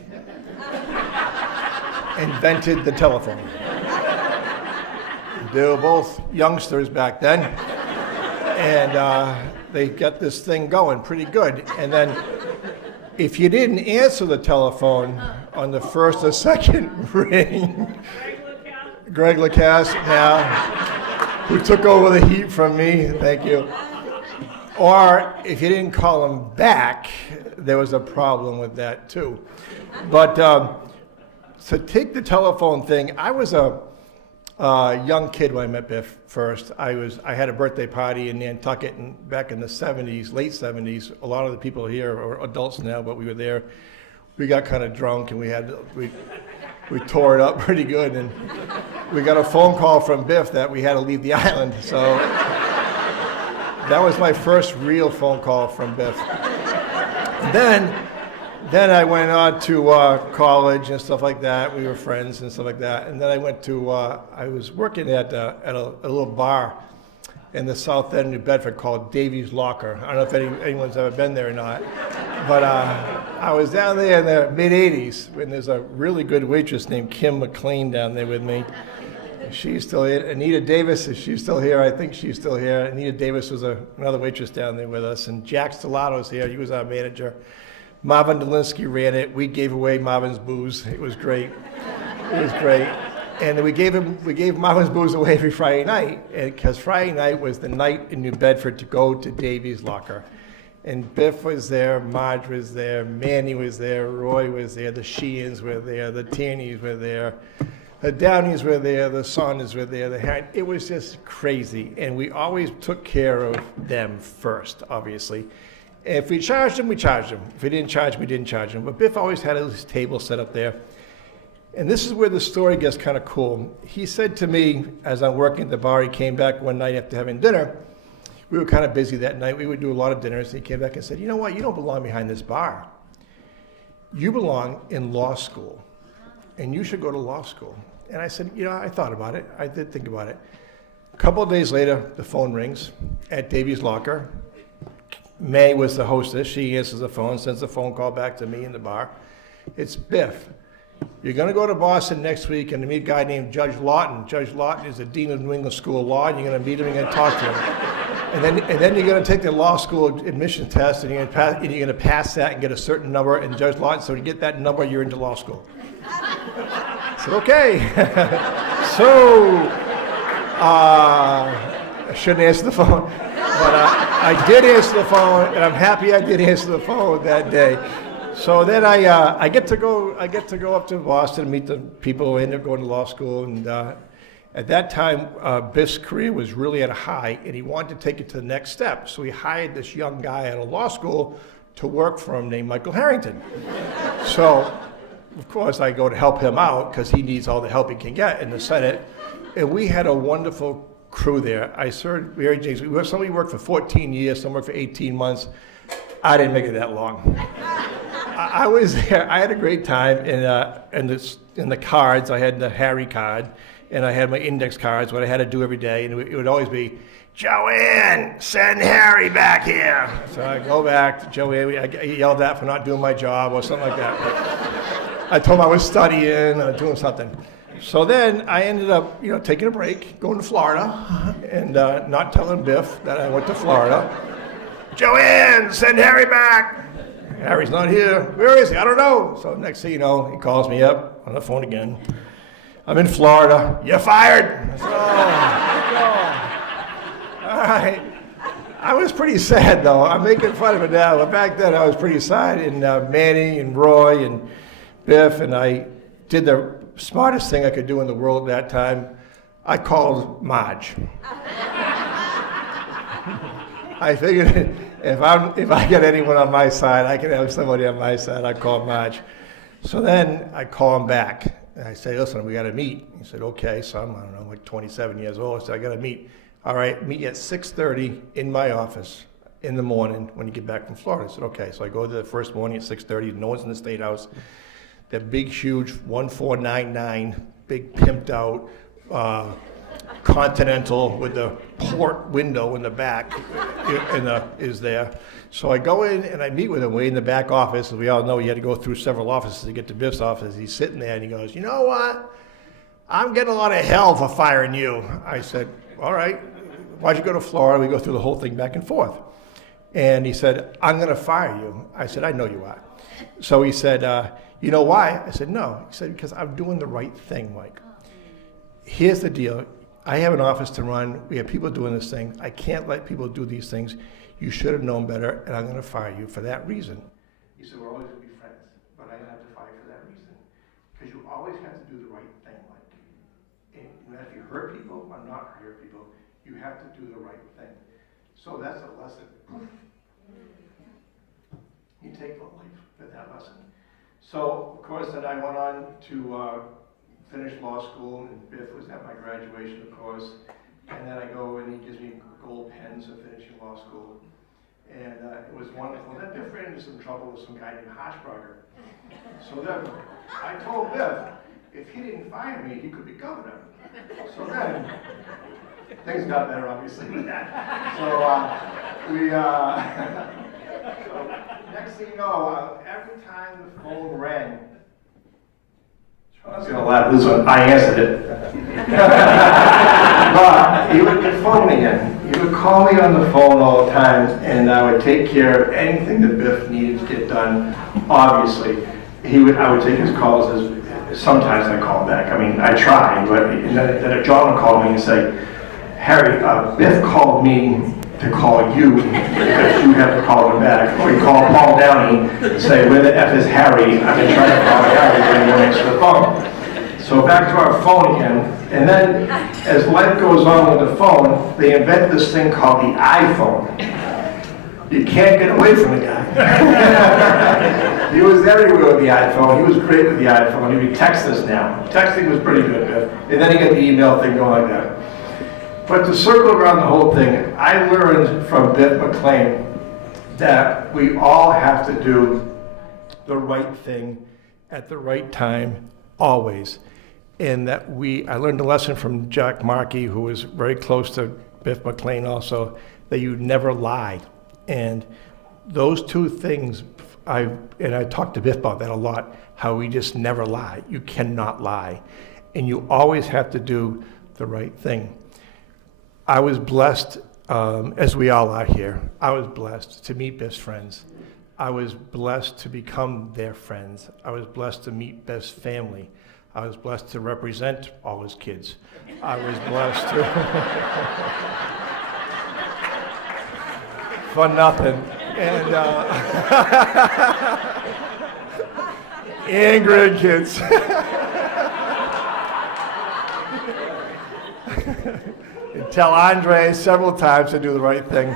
invented the telephone. They were both youngsters back then, and they got this thing going pretty good. And then if you didn't answer the telephone on the first or second ring, Greg Lacasse now, who took over the heat from me, thank you. Or if you didn't call him back, there was a problem with that too. But to take the telephone thing, I was a young kid when I met Biff first. I had a birthday party in Nantucket back in the 70s, late 70s. A lot of the people here are adults now, but we were there. We got kind of drunk and we tore it up pretty good. And we got a phone call from Biff that we had to leave the island. So that was my first real phone call from Biff. Then I went on to college and stuff like that. We were friends and stuff like that. And then I went to, I was working at a little bar in the south end of New Bedford called Davy's Locker. I don't know if anyone's ever been there or not. But I was down there in the mid-'80s, and there's a really good waitress named Kim MacLean down there with me. She's still here. Anita Davis, is she still here? I think she's still here. Anita Davis was another waitress down there with us. And Jack Stellato's here. He was our manager. Marvin Delinsky ran it. We gave away Marvin's booze. It was great. It was great. And we gave Marvin's booze away every Friday night, because Friday night was the night in New Bedford to go to Davy's Locker. And Biff was there, Marge was there, Manny was there, Roy was there, the Sheehan's were there, the Tanneys were there, the Downeys were there, the Saunders were there. It was just crazy. And we always took care of them first, obviously. If we charged him, we charged him. If we didn't charge him, we didn't charge him. But Biff always had his table set up there. And this is where the story gets kind of cool. He said to me, as I'm working at the bar, he came back one night after having dinner. We were kind of busy that night. We would do a lot of dinners. He came back and said, you know what? You don't belong behind this bar. You belong in law school, and you should go to law school. And I said, you know, I thought about it. I did think about it. A couple of days later, the phone rings at Davy's Locker. May was the hostess. She answers the phone, sends a phone call back to me in the bar. It's Biff. You're going to go to Boston next week and meet a guy named Judge Lawton. Judge Lawton is the dean of New England School of Law, and you're going to meet him and you're going to talk to him. And then you're going to take the law school admission test, and you're going to pass that and get a certain number. And Judge Lawton, so to get that number, you're into law school. I said, okay. So, I shouldn't answer the phone. But I did answer the phone, and I'm happy I did answer the phone that day. So then I get to go up to Boston and meet the people who ended up going to law school. And at that time, Biff's career was really at a high, and he wanted to take it to the next step. So he hired this young guy out of law school to work for him named Michael Harrington. So, of course, I go to help him out because he needs all the help he can get in the Senate. And we had a wonderful crew there. I served Mary Jane's. Somebody worked for 14 years, some worked for 18 months. I didn't make it that long. I was there. I had a great time. And in the cards, I had the Harry card, and I had my index cards, what I had to do every day. And it would always be, Joanne, send Harry back here. So I go back to Joanne. I get yelled at for not doing my job or something like that. I told him I was studying or doing something. So then I ended up, taking a break, going to Florida, and not telling Biff that I went to Florida. Joanne, send Harry back. Harry's not here. Where is he? I don't know. So next thing you know, he calls me up on the phone again. I'm in Florida. You're fired. I said, oh. All right. I was pretty sad, though. I'm making fun of it now, but back then I was pretty sad. And Manny and Roy and Biff, and I did the smartest thing I could do in the world at that time. I called Marge. I figured if I get anyone on my side, I can have somebody on my side. I call Marge. So then I call him back, and I say, listen, we got to meet. He said, okay. So I don't know, like 27 years old. I said, I got to meet. All right, meet you at 6:30 in my office in the morning when you get back from Florida. I said, okay. So I go there the first morning at 6:30. No one's in the State House. That big, huge 1499, big pimped out Continental with the port window in the back is there. So I go in and I meet with him way in the back office. As we all know, you had to go through several offices to get to Biff's office. He's sitting there and he goes, you know what? I'm getting a lot of hell for firing you. I said, all right, why'd you go to Florida? We go through the whole thing back and forth. And he said, I'm going to fire you. I said, I know you are. So he said, you know why? I said, no. He said, because I'm doing the right thing, Mike. Here's the deal. I have an office to run. We have people doing this thing. I can't let people do these things. You should have known better, and I'm going to fire you for that reason. He said, we're always going to be friends, but I have to fire you for that reason. Because you always have to do the right thing, Mike. And if you hurt people or not hurt people, you have to do the right thing. So that's a lesson. You take the life for that lesson. So, of course, then I went on to finish law school, and Biff was at my graduation, of course. And then I go and he gives me gold pens for finishing law school. And it was wonderful. Then Biff ran into some trouble with some guy named Hardscrabble. So then I told Biff, if he didn't fire me, he could be governor. So then, things got better, obviously, with that. So so next thing you know, every time the phone rang, I was going to laugh, this one, I answered it. But he would get phoning in. He would call me on the phone all the time, and I would take care of anything that Biff needed to get done. Obviously, I would take his calls as sometimes I call back. I mean, I try, but then John would call me and say, Harry, Biff called me to call you because you have to call him back. Or you call Paul Downey and say, where the F is Harry? I've been trying to call Harry when he won't answer the phone. So back to our phone again. And then as life goes on with the phone, they invent this thing called the iPhone. You can't get away from the guy. He was everywhere with the iPhone. He was great with the iPhone. He would text us now. Texting was pretty good, Biff. And then he got the email thing going like that. But to circle around the whole thing, I learned from Biff MacLean that we all have to do the right thing at the right time, always. And that I learned a lesson from Jack Markey, who was very close to Biff MacLean also, that you never lie. And those two things, I talked to Biff about that a lot, how we just never lie. You cannot lie. And you always have to do the right thing. I was blessed, as we all are here, I was blessed to meet Biff's friends. I was blessed to become their friends. I was blessed to meet Biff's family. I was blessed to represent all his kids. I was blessed to... for nothing. And, and grandkids. And tell Andre several times to do the right thing.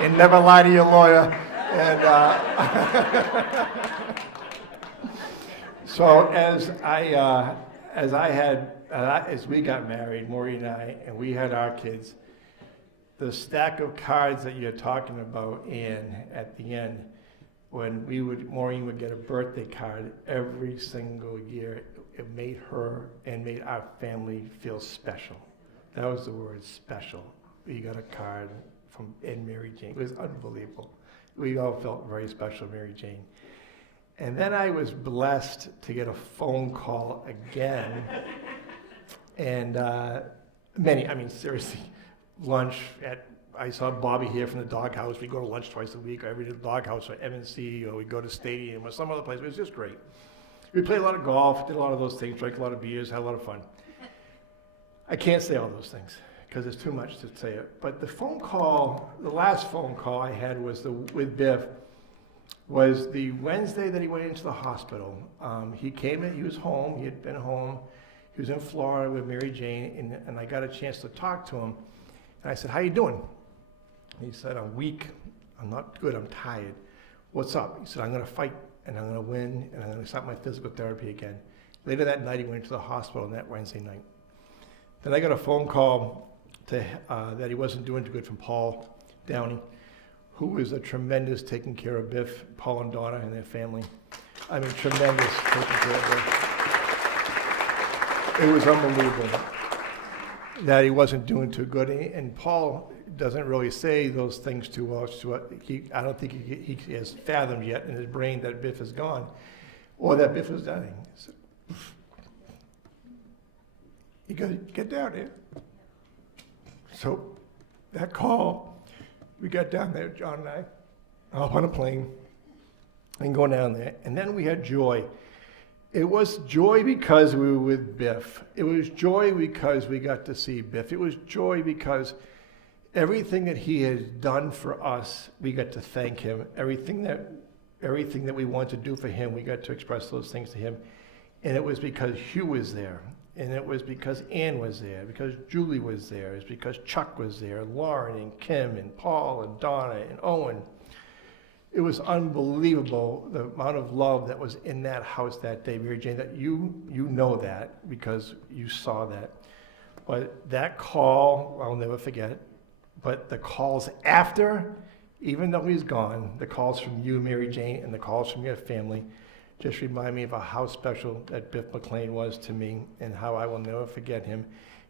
And never lie to your lawyer. And so as we got married, Maureen and I, and we had our kids, the stack of cards that you're talking about, Ann, at the end, when Maureen would get a birthday card every single year, it made her and made our family feel special. That was the word, special. We got a card from Mary Jane. It was unbelievable. We all felt very special, Mary Jane. And then I was blessed to get a phone call again. And seriously, lunch I saw Bobby here from the doghouse. We go to lunch twice a week. I read the doghouse or M&C, or we go to Stadium or some other place. It was just great. We played a lot of golf, did a lot of those things, drank a lot of beers, had a lot of fun. I can't say all those things because it's too much to say it. But the phone call, the last phone call I had was with Biff, was the Wednesday that he went into the hospital. He came in, he was home, he had been home. He was in Florida with Mary Jane, and I got a chance to talk to him. And I said, how you doing? He said, I'm weak, I'm not good, I'm tired. What's up? He said, I'm gonna fight, and I'm gonna win, and I'm gonna start my physical therapy again. Later that night, he went to the hospital that Wednesday night. Then I got a phone call that he wasn't doing too good from Paul Downey, who was a tremendous taking care of Biff, Paul and Donna and their family. I mean, tremendous taking care of Biff. It was unbelievable that he wasn't doing too good. And Paul doesn't really say those things to us. I don't think he has fathomed yet in his brain that Biff is gone or that Biff is dying. So, you got to get down there. So that call, we got down there, John and I, hop on a plane and go down there. And then we had joy. It was joy because we were with Biff. It was joy because we got to see Biff. It was joy because everything that he has done for us, we got to thank him. Everything that we want to do for him, we got to express those things to him. And it was because Hugh was there. And it was because Ann was there, because Julie was there, it's because Chuck was there, Lauren and Kim and Paul and Donna and Owen. It was unbelievable, the amount of love that was in that house that day, Mary Jane, that you know that because you saw that. But that call, I'll never forget. But the calls after, even though he's gone, the calls from you, Mary Jane, and the calls from your family just remind me of how special that Biff MacLean was to me and how I will never forget him.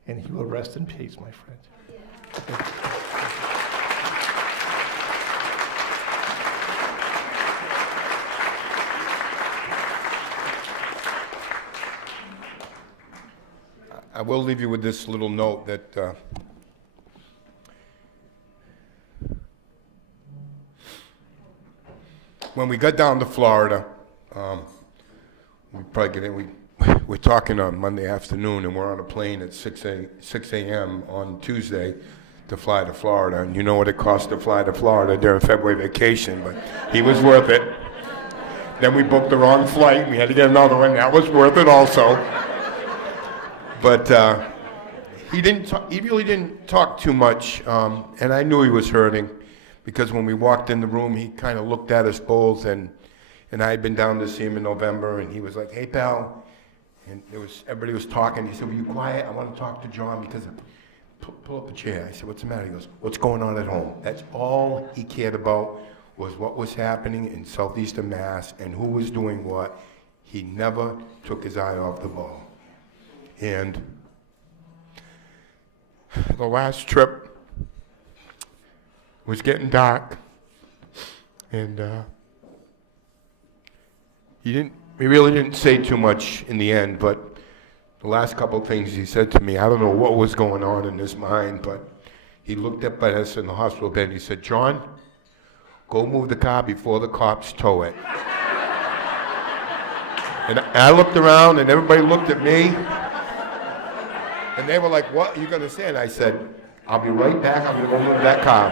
And he will rest in peace, my friend. I will leave you with this little note that when we got down to Florida, we're talking on Monday afternoon, and we're on a plane at 6 a.m. on Tuesday to fly to Florida. And you know what it cost to fly to Florida during February vacation, but he was worth it. Then we booked the wrong flight. We had to get another one. That was worth it also. But he really didn't talk too much, and I knew he was hurting because when we walked in the room, he kind of looked at us both, and I had been down to see him in November, and he was like, "Hey, pal," and everybody was talking. He said, "Will you quiet? I want to talk to John because pull up a chair." I said, "What's the matter?" He goes, "What's going on at home?" That's all he cared about was what was happening in southeastern Mass and who was doing what. He never took his eye off the ball. And the last trip was getting dark, and he really didn't say too much in the end, but the last couple of things he said to me, I don't know what was going on in his mind, but he looked up at us in the hospital bed and he said, "John, go move the car before the cops tow it." And I looked around and everybody looked at me. And they were like, "What are you going to say?" And I said, "I'll be right back. I'm going to go move that car."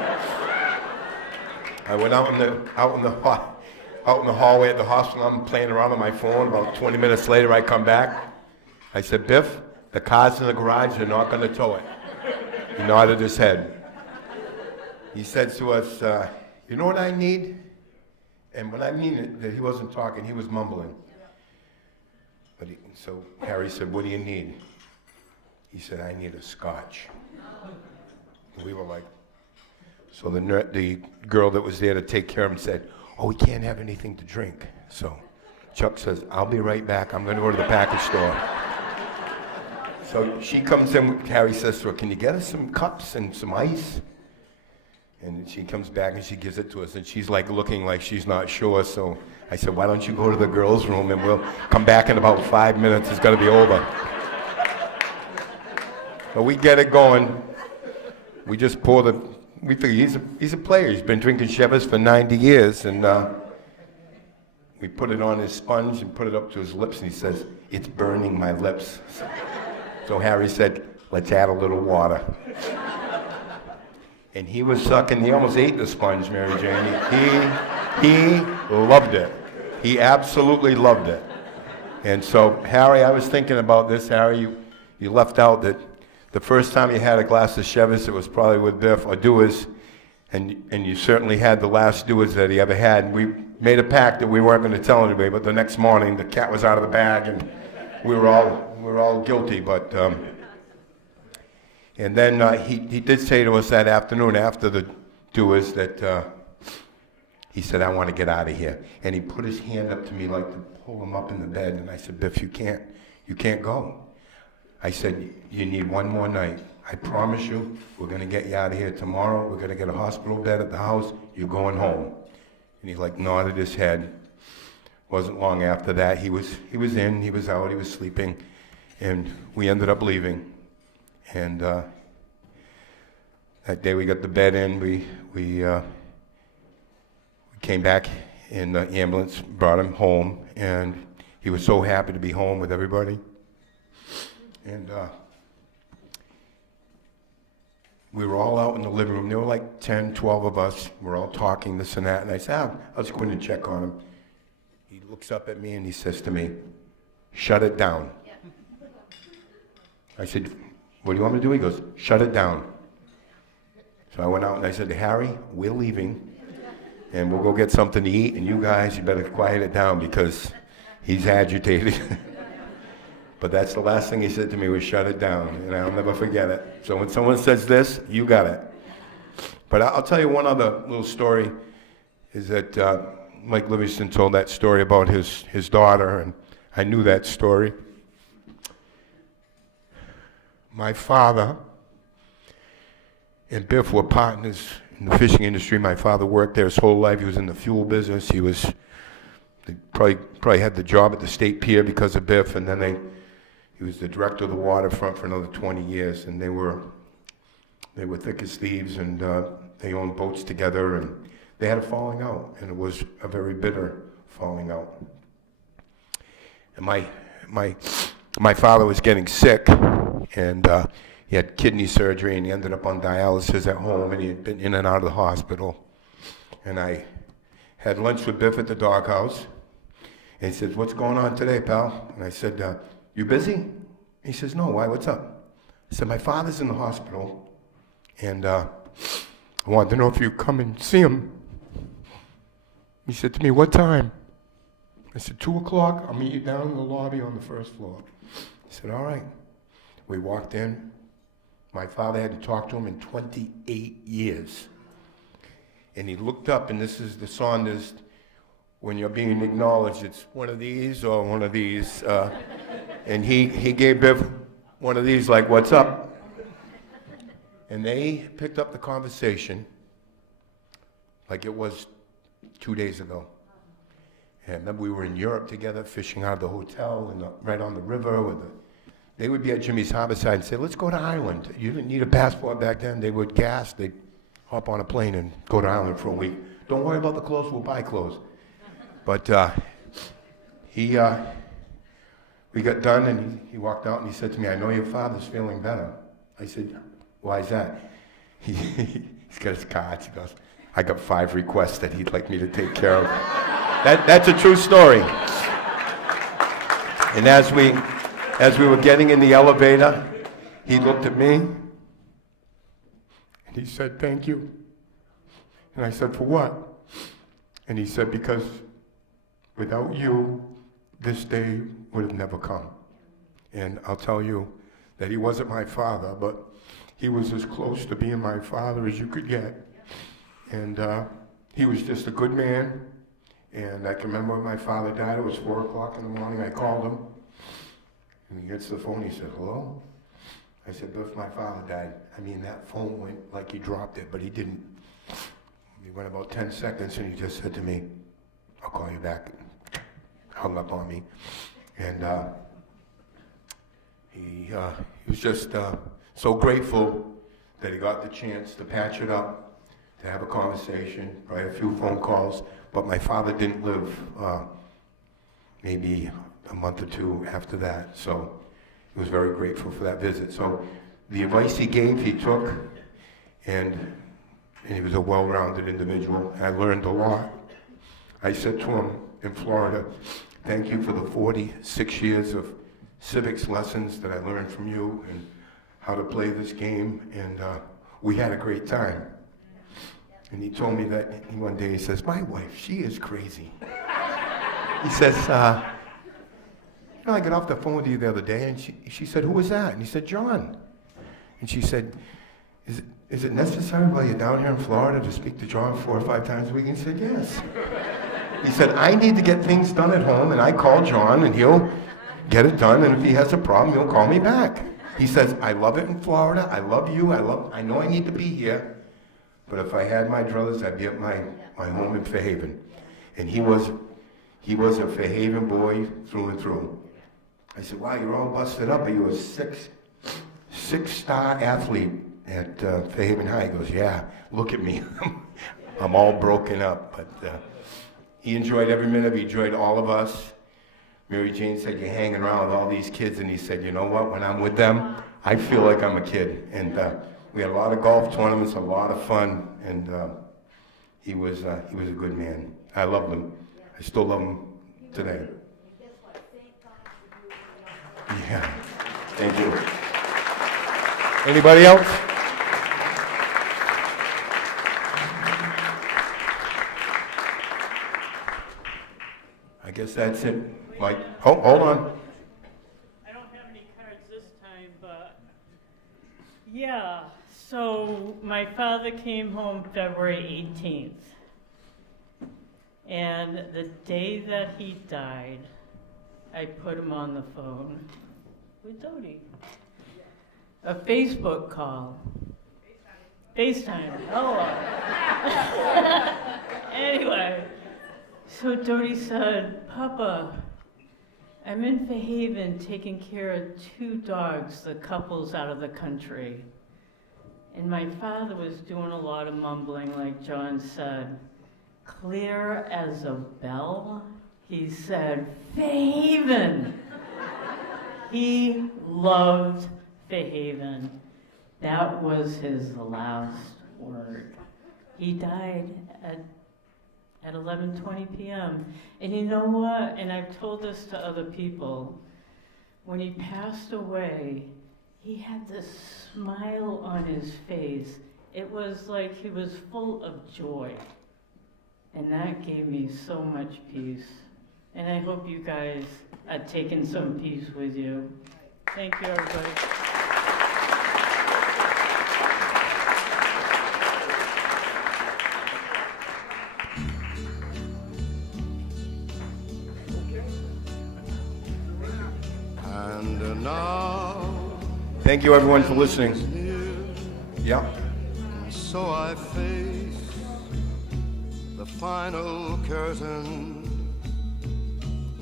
I went out in the hallway at the hospital. I'm playing around on my phone. About 20 minutes later, I come back. I said, "Biff, the car's in the garage. They're not going to tow it." He nodded his head. He said to us, "You know what I need?" And when I mean it, that he wasn't talking, he was mumbling. So Harry said, "What do you need?" He said, "I need a scotch." And we were like, so the girl that was there to take care of him said, "Oh, we can't have anything to drink." So Chuck says, "I'll be right back. I'm going to go to the package store." So she comes in, Harry says to her, "Can you get us some cups and some ice?" And she comes back and she gives it to us, and she's like looking like she's not sure. So I said, "Why don't you go to the girls' room and we'll come back in about 5 minutes. It's going to be over." But we get it going. We just we figure he's a player. He's been drinking Chivas for 90 years, and we put it on his sponge and put it up to his lips, and he says, "It's burning my lips." So Harry said, let's add a little water. And he was sucking, he almost ate the sponge, Mary Jane. He loved it. He absolutely loved it. And so, Harry, I was thinking about this, Harry, you left out that the first time you had a glass of Chivas, it was probably with Biff or Dewar's, and you certainly had the last Dewar's that he ever had. And we made a pact that we weren't going to tell anybody, but the next morning the cat was out of the bag, and we were all guilty. But and then he did say to us that afternoon after the Dewar's that he said, "I want to get out of here," and he put his hand up to me like to pull him up in the bed, and I said, "Biff, you can't go." I said, "You need one more night. I promise you, we're going to get you out of here tomorrow. We're going to get a hospital bed at the house. You're going home." And he like nodded his head. Wasn't long after that, he was in, he was out, he was sleeping, and we ended up leaving. And that day we got the bed in. We came back in the ambulance, brought him home, and he was so happy to be home with everybody. And we were all out in the living room. There were like 10, 12 of us. We're all talking this and that. And I said, I'll just go in and check on him. He looks up at me and he says to me, "Shut it down." Yeah. I said, "What do you want me to do?" He goes, "Shut it down." So I went out and I said to Harry, "We're leaving. And we'll go get something to eat. And you guys, you better quiet it down because he's agitated." But that's the last thing he said to me was, "Shut it down," and I'll never forget it. So when someone says this, you got it. But I'll tell you one other little story, is that Mike Livingston told that story about his daughter, and I knew that story. My father and Biff were partners in the fishing industry. My father worked there his whole life. He was in the fuel business. He probably had the job at the state pier because of Biff, and then he was the director of the waterfront for another 20 years, and they were thick as thieves, and they owned boats together, and they had a falling out, and it was a very bitter falling out. And my father was getting sick, and he had kidney surgery, and he ended up on dialysis at home, and he had been in and out of the hospital. And I had lunch with Biff at the doghouse, and he says, "What's going on today, pal?" And I said, "You busy?" He says, "No, why, what's up?" I said, "My father's in the hospital, and I wanted to know if you come and see him." He said to me, "What time?" I said, 2 o'clock, I'll meet you down in the lobby on the first floor. He said, "All right." We walked in. My father hadn't talked to him in 28 years. And he looked up, and this is the Saunders, when you're being acknowledged, it's one of these or one of these. And he gave Biff one of these, like, "What's up?" And they picked up the conversation like it was 2 days ago. And I remember we were in Europe together, fishing out of the hotel and right on the river. They would be at Jimmy's Harborside and say, "Let's go to Ireland." You didn't need a passport back then. They would gas. They'd hop on a plane and go to Ireland for a week. "Don't worry about the clothes. We'll buy clothes." But we got done, and he walked out, and he said to me, "I know your father's feeling better." I said, "Why is that?" He's got his cards. He goes, "I got 5 requests that he'd like me to take care of." That's a true story. And as we were getting in the elevator, he looked at me, and he said, "Thank you." And I said, "For what?" And he said, "Because without you, this day would have never come." And I'll tell you that he wasn't my father, but he was as close to being my father as you could get. And he was just a good man. And I can remember when my father died, it was 4 o'clock in the morning. I called him, and he gets the phone. He said, "Hello?" I said, "Biff, my father died." I mean, that phone went like he dropped it, but he didn't. He went about 10 seconds, and he just said to me, "I'll call you back." Hung up on me. And he was just so grateful that he got the chance to patch it up, to have a conversation, write a few phone calls. But my father didn't live maybe a month or two after that, so he was very grateful for that visit. So the advice he gave, he took, and he was a well-rounded individual. I learned a lot. I said to him in Florida, thank you for the 46 years of civics lessons that I learned from you and how to play this game, and we had a great time. And he told me that one day, he says, my wife, she is crazy. He says, you know, I got off the phone with you the other day, and she said, who was that? And he said, John. And she said, is it necessary while you're down here in Florida to speak to John 4 or 5 times a week? And he said, yes. He said, I need to get things done at home, and I call John, and he'll get it done, and if he has a problem, he'll call me back. He says, I love it in Florida, I love you, I know I need to be here, but if I had my druthers, I'd be at my home in Fairhaven. And he was a Fairhaven boy through and through. I said, wow, you're all busted up. Are you a six-star athlete at Fairhaven High? He goes, yeah, look at me. I'm all broken up. But he enjoyed every minute. He enjoyed all of us. Mary Jane said, you're hanging around with all these kids. And he said, you know what? When I'm with them, I feel like I'm a kid. And we had a lot of golf tournaments, a lot of fun. And he was a good man. I loved him. I still love him today. Yeah, thank you. Anybody else? I guess that's it. Mike, hold on. I don't have any cards this time, but yeah. So my father came home February 18th. And the day that he died, I put him on the phone with Dodie. A Facebook call. FaceTime. Hello. Anyway, so Dodie said, Papa, I'm in Fairhaven taking care of 2 dogs, the couple's out of the country. And my father was doing a lot of mumbling, like John said. Clear as a bell, he said, Fairhaven. He loved Fairhaven. That was his last word. He died at 11:20 p.m. And you know what? And I've told this to other people. When he passed away, he had this smile on his face. It was like he was full of joy. And that gave me so much peace. And I hope you guys are taking some peace with you. Thank you, everybody. And now, thank you, everyone, for listening. Yeah. So I face the final curtain.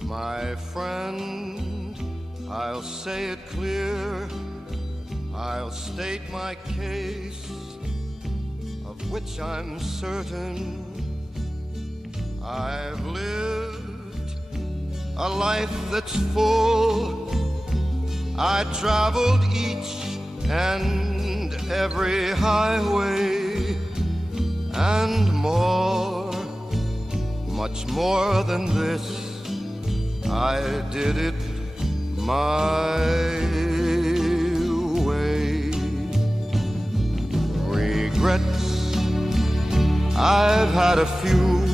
My friend, I'll say it clear, I'll state my case, of which I'm certain. I've lived a life that's full. I traveled each and every highway and more, much more than this. I did it my way. Regrets, I've had a few,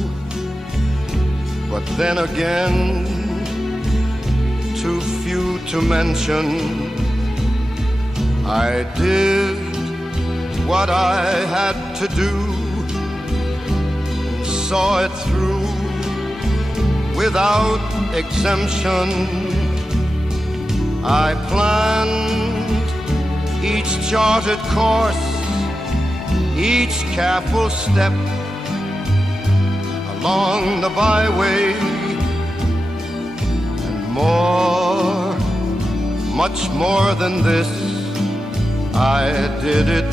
but then again, too few to mention. I did what I had to do, saw it through without exemption. I planned each charted course, each careful step along the byway, and more, much more than this, I did it